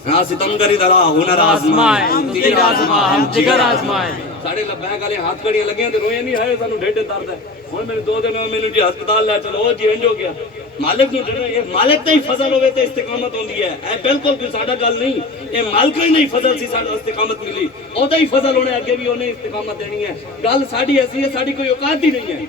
نا ستم کری دلا ہنر آزمائے تیر آزمائے جگر آزمائے. ساڑھے لبیک علیہ ہاتھ کڑیاں لگیاں تے روئے نہیں آئے سانو ڈھیٹے درد ہے. ہن میں 2 دن میں جی ہسپتال لے چلو جی انج ہو گیا. مالک نو ڈرنا, یہ مالک تے ہی فضل ہوے تے استقامت ہوندی ہے. اے بالکل کوئی ساڈا گل نہیں, اے مالک ہی نہیں فضل سی ساڈا استقامت ملی, او تے ہی فضل ہونے اگے بھی اونے استقامت دینی ہے. گل ساڈی ایسی ہے, ساڈی کوئی اوقات ہی نہیں ہے.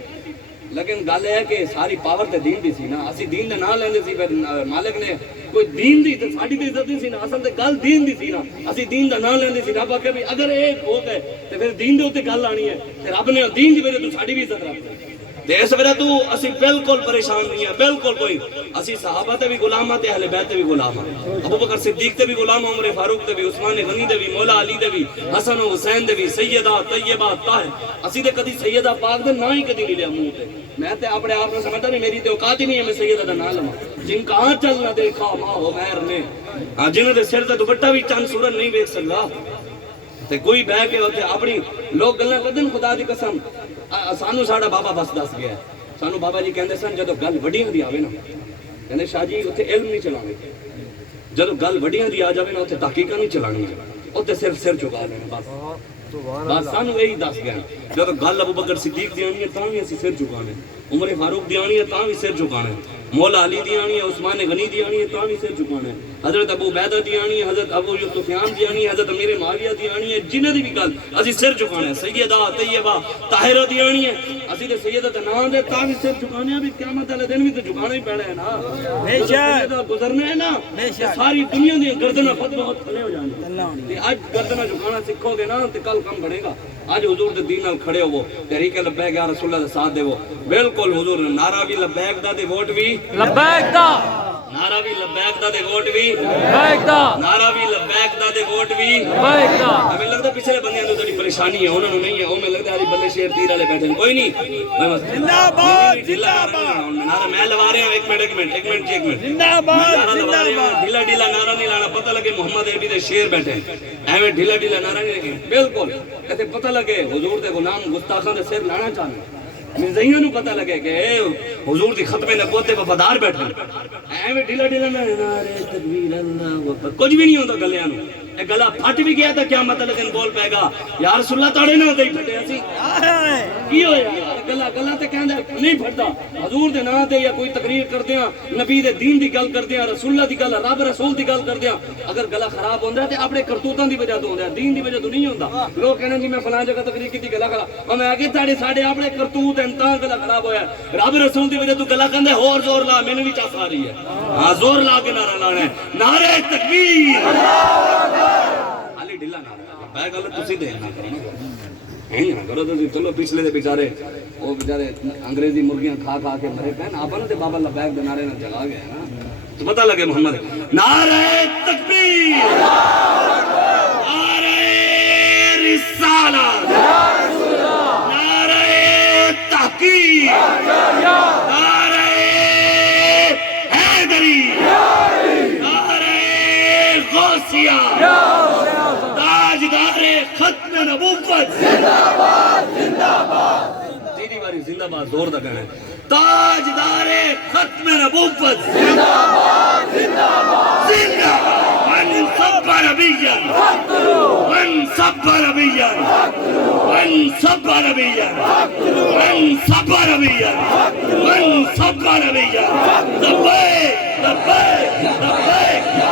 لیکن گل ہے کہ ساری پاور تے دین دی سی نا, اسی دین دے نام لیندے سی, پھر مالک نے کوئی دین دی تے ساڈی تے عزت نہیں سی نا. اصل تے گل دین دی سی نا, اسی دین دا نام لیندے سی. رب آکھے بھی اگر ایک ہو گئے تے پھر دین دے اوتے گل آنی ہے تے رب نے دین دی وجہ تو ساڈی بھی عزت رکھتی ہے. اس وجہ تو اسی بالکل پریشان نہیں ہے, بالکل کوئی. اسی صحابہ تے بھی غلام تے اہل بیت تے بھی غلام, ابو بکر صدیق تے بھی غلام, عمر فاروق تے بھی, عثمان غنی تے بھی, مولا علی تے بھی, حسن و حسین تے بھی, سیدہ طیبہ طاہر. اسی تے کدی سیدہ پاک دے نہ ہی کدی نہیں لیا منہ تے. میں تے اپنے آپ کو سمجھتا نہیں, میری تے اوقات ہی نہیں ہے میں سیدہ دا نام لواں. جن کہاں چلنا دیکھا ماں ہو مہر نے, جنہوں دے سر تے دوپٹہ بھی چند سورج نہیں دیکھ سکتا تے کوئی بہ کے اوتھے اپنی لوگ گلاں کردن. خدا دی قسم سانو ساڈا بابا بس دس گیا ہے. سانو بابا جی کہندے سن جدو گل وڈیاں دی آوے نا, کہندے شاہ جی اوتھے علم نہیں چلاوے, جدو گل وڈیاں دی آ جاوے نا اوتھے تحقیقاں نہیں چلانی, اوتھے صرف سر جھکا لینا بس. بس سانو یہی دس گیا. جدو گل ابو بکر صدیق دی آنی ہے تاں بھی اسی سر جھکانے, عمر فاروق دی آنی ہے تاں بھی سر جھکانے, مولا علی دی آنی ہے, عثمان غنی دی آنی ہے تاں بھی سر جھکانے, حضرت ابو عبیدہ دی آنی ہے, حضرت ابو سفیان دی آنی ہے, حضرت امیر معاویہ دی آنی ہے, جنہ دی بھی گل اسی سر جھکانے. سیدہ طیبہ طاہرہ دی آنی ہے, اسی تے سیدہ تے نام دے تاں بھی سر جھکانے ہیں. بھی قیامت والے دن بھی تے جھکانا ہی پینا ہے نا. بے شک گزرنا ہے نا, ساری دنیا دی گردناں بہت تھلے ہو جاندی تے اج گردناں جھکانا سکھو گے نا تے کل کم بنے گا. آج حضور دے دین نال کھڑے ہو, تحریک لبیک یا رسول اللہ دے ساتھ دے, وہ بالکل حضور نے نعرہ بھی لبیک دا تے ووٹ بھی لبیک دا, نعرہ بھی لبیک دا تے ووٹ بھی لبیک دا, نعرہ بھی لبیک دا تے ووٹ بھی لبیک دا. ہمیں لگتا پچھلے بندیاں نوں تھوڑی پریشانی ہے, انہاں نوں نہیں ہے. او میں لگتا ہے بلے شیر تیر والے بیٹھے کوئی نہیں. زندہ باد زندہ باد نعرہ میں لوا رہا ہوں. ایک منٹ زندہ باد زندہ باد. ڈھیلا ڈھیلا نعرہ نہیں لانا, پتہ لگے محمد عربی دے شیر بیٹھے ایویں ڈھیلا ڈھیلا نعرہ نہیں لگے. بالکل کہتے پتہ لگے حضور دے غلام گستاخاں دے سر لانا چاہنے, مرزائیاں نوں پتہ لگے کہ حضور دی ختم نبوت دے وفادار بیٹھے ایویں ڈھیلا ڈھیلا نعرے تکبیر اللہ اکبر, کچھ بھی نہیں ہوندا گلیاں نوں. اے گلا پھٹ بھی گیا تھا کیا مطلب ان بول پائے گا یا رسول اللہ تاڑے نہ دے پھٹے اسی کی ہویا گلا گلا تے کہندا نہیں پھٹدا. حضور دے نام تے یا کوئی تقریر کردے ہاں, نبی دے دین دی گل کردے ہاں, رسول اللہ دی گل, رب رسول دی گل کردے ہاں, اگر گلا خراب ہوندا تے اپنے کرتوتاں دی وجہ تو ہوندا ہے, دین دی وجہ تو نہیں ہوندا. لوگ کہندے جی میں فلاں جگہ تقریر کیتی گلا خراب, میں اگے ساڈے اپنے کرتوت ہیں تاں گلا خراب ہویا ہے. رب رسول دی وجہ تو گلا کہندے ہور زور لا, مینوں بھی چس آ رہی ہے. ہاں زور لا کے نعرہ لانا ہے, نعرہ تکبیر خالی ڈھلا نعرہ ہے. گل تسی دینا کرو تو چلو پچھلے دے بیچارے وہ بیچارے انگریزی مرغیاں کھا کھا کے مرے پے نا, آپ نے بابا لبیک دے نعرے نال جگا گئے نا, تو پتہ لگے محمد نعرہ تکبیر نعرہ رسالت نعرہ تحقیق نعرہ حیدری نعرہ غوثیہ تاجدار ختم نبوت زندہ باد زندہ باد. تیری باری زندہ باد زور دا کہنا ہے, تاجدار ختم نبوت زندہ باد زندہ باد زندہ من سب نبیا من سب نبیا من سب نبیا من سب نبیا من سب نبیا لبیک لبیک لبیک یا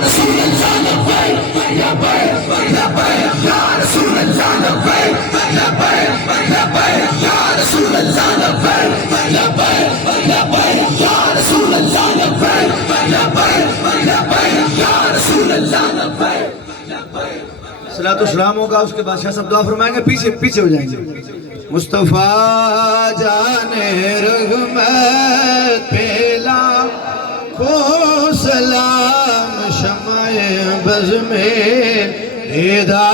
رسول اللہ لبیک لبیک لبیک یا رسول اللہ لبیک لبیک لبیک یا رسول اللہ لبیک لبیک لبیک یا رسول اللہ لبیک لبیک لبیک یا رسول صلاۃ و سلام ہوگا، اس کے بعد شاہ صاحب دعا فرمائیں گے، پیچھے پیچھے ہو جائیں گے. مصطفیٰ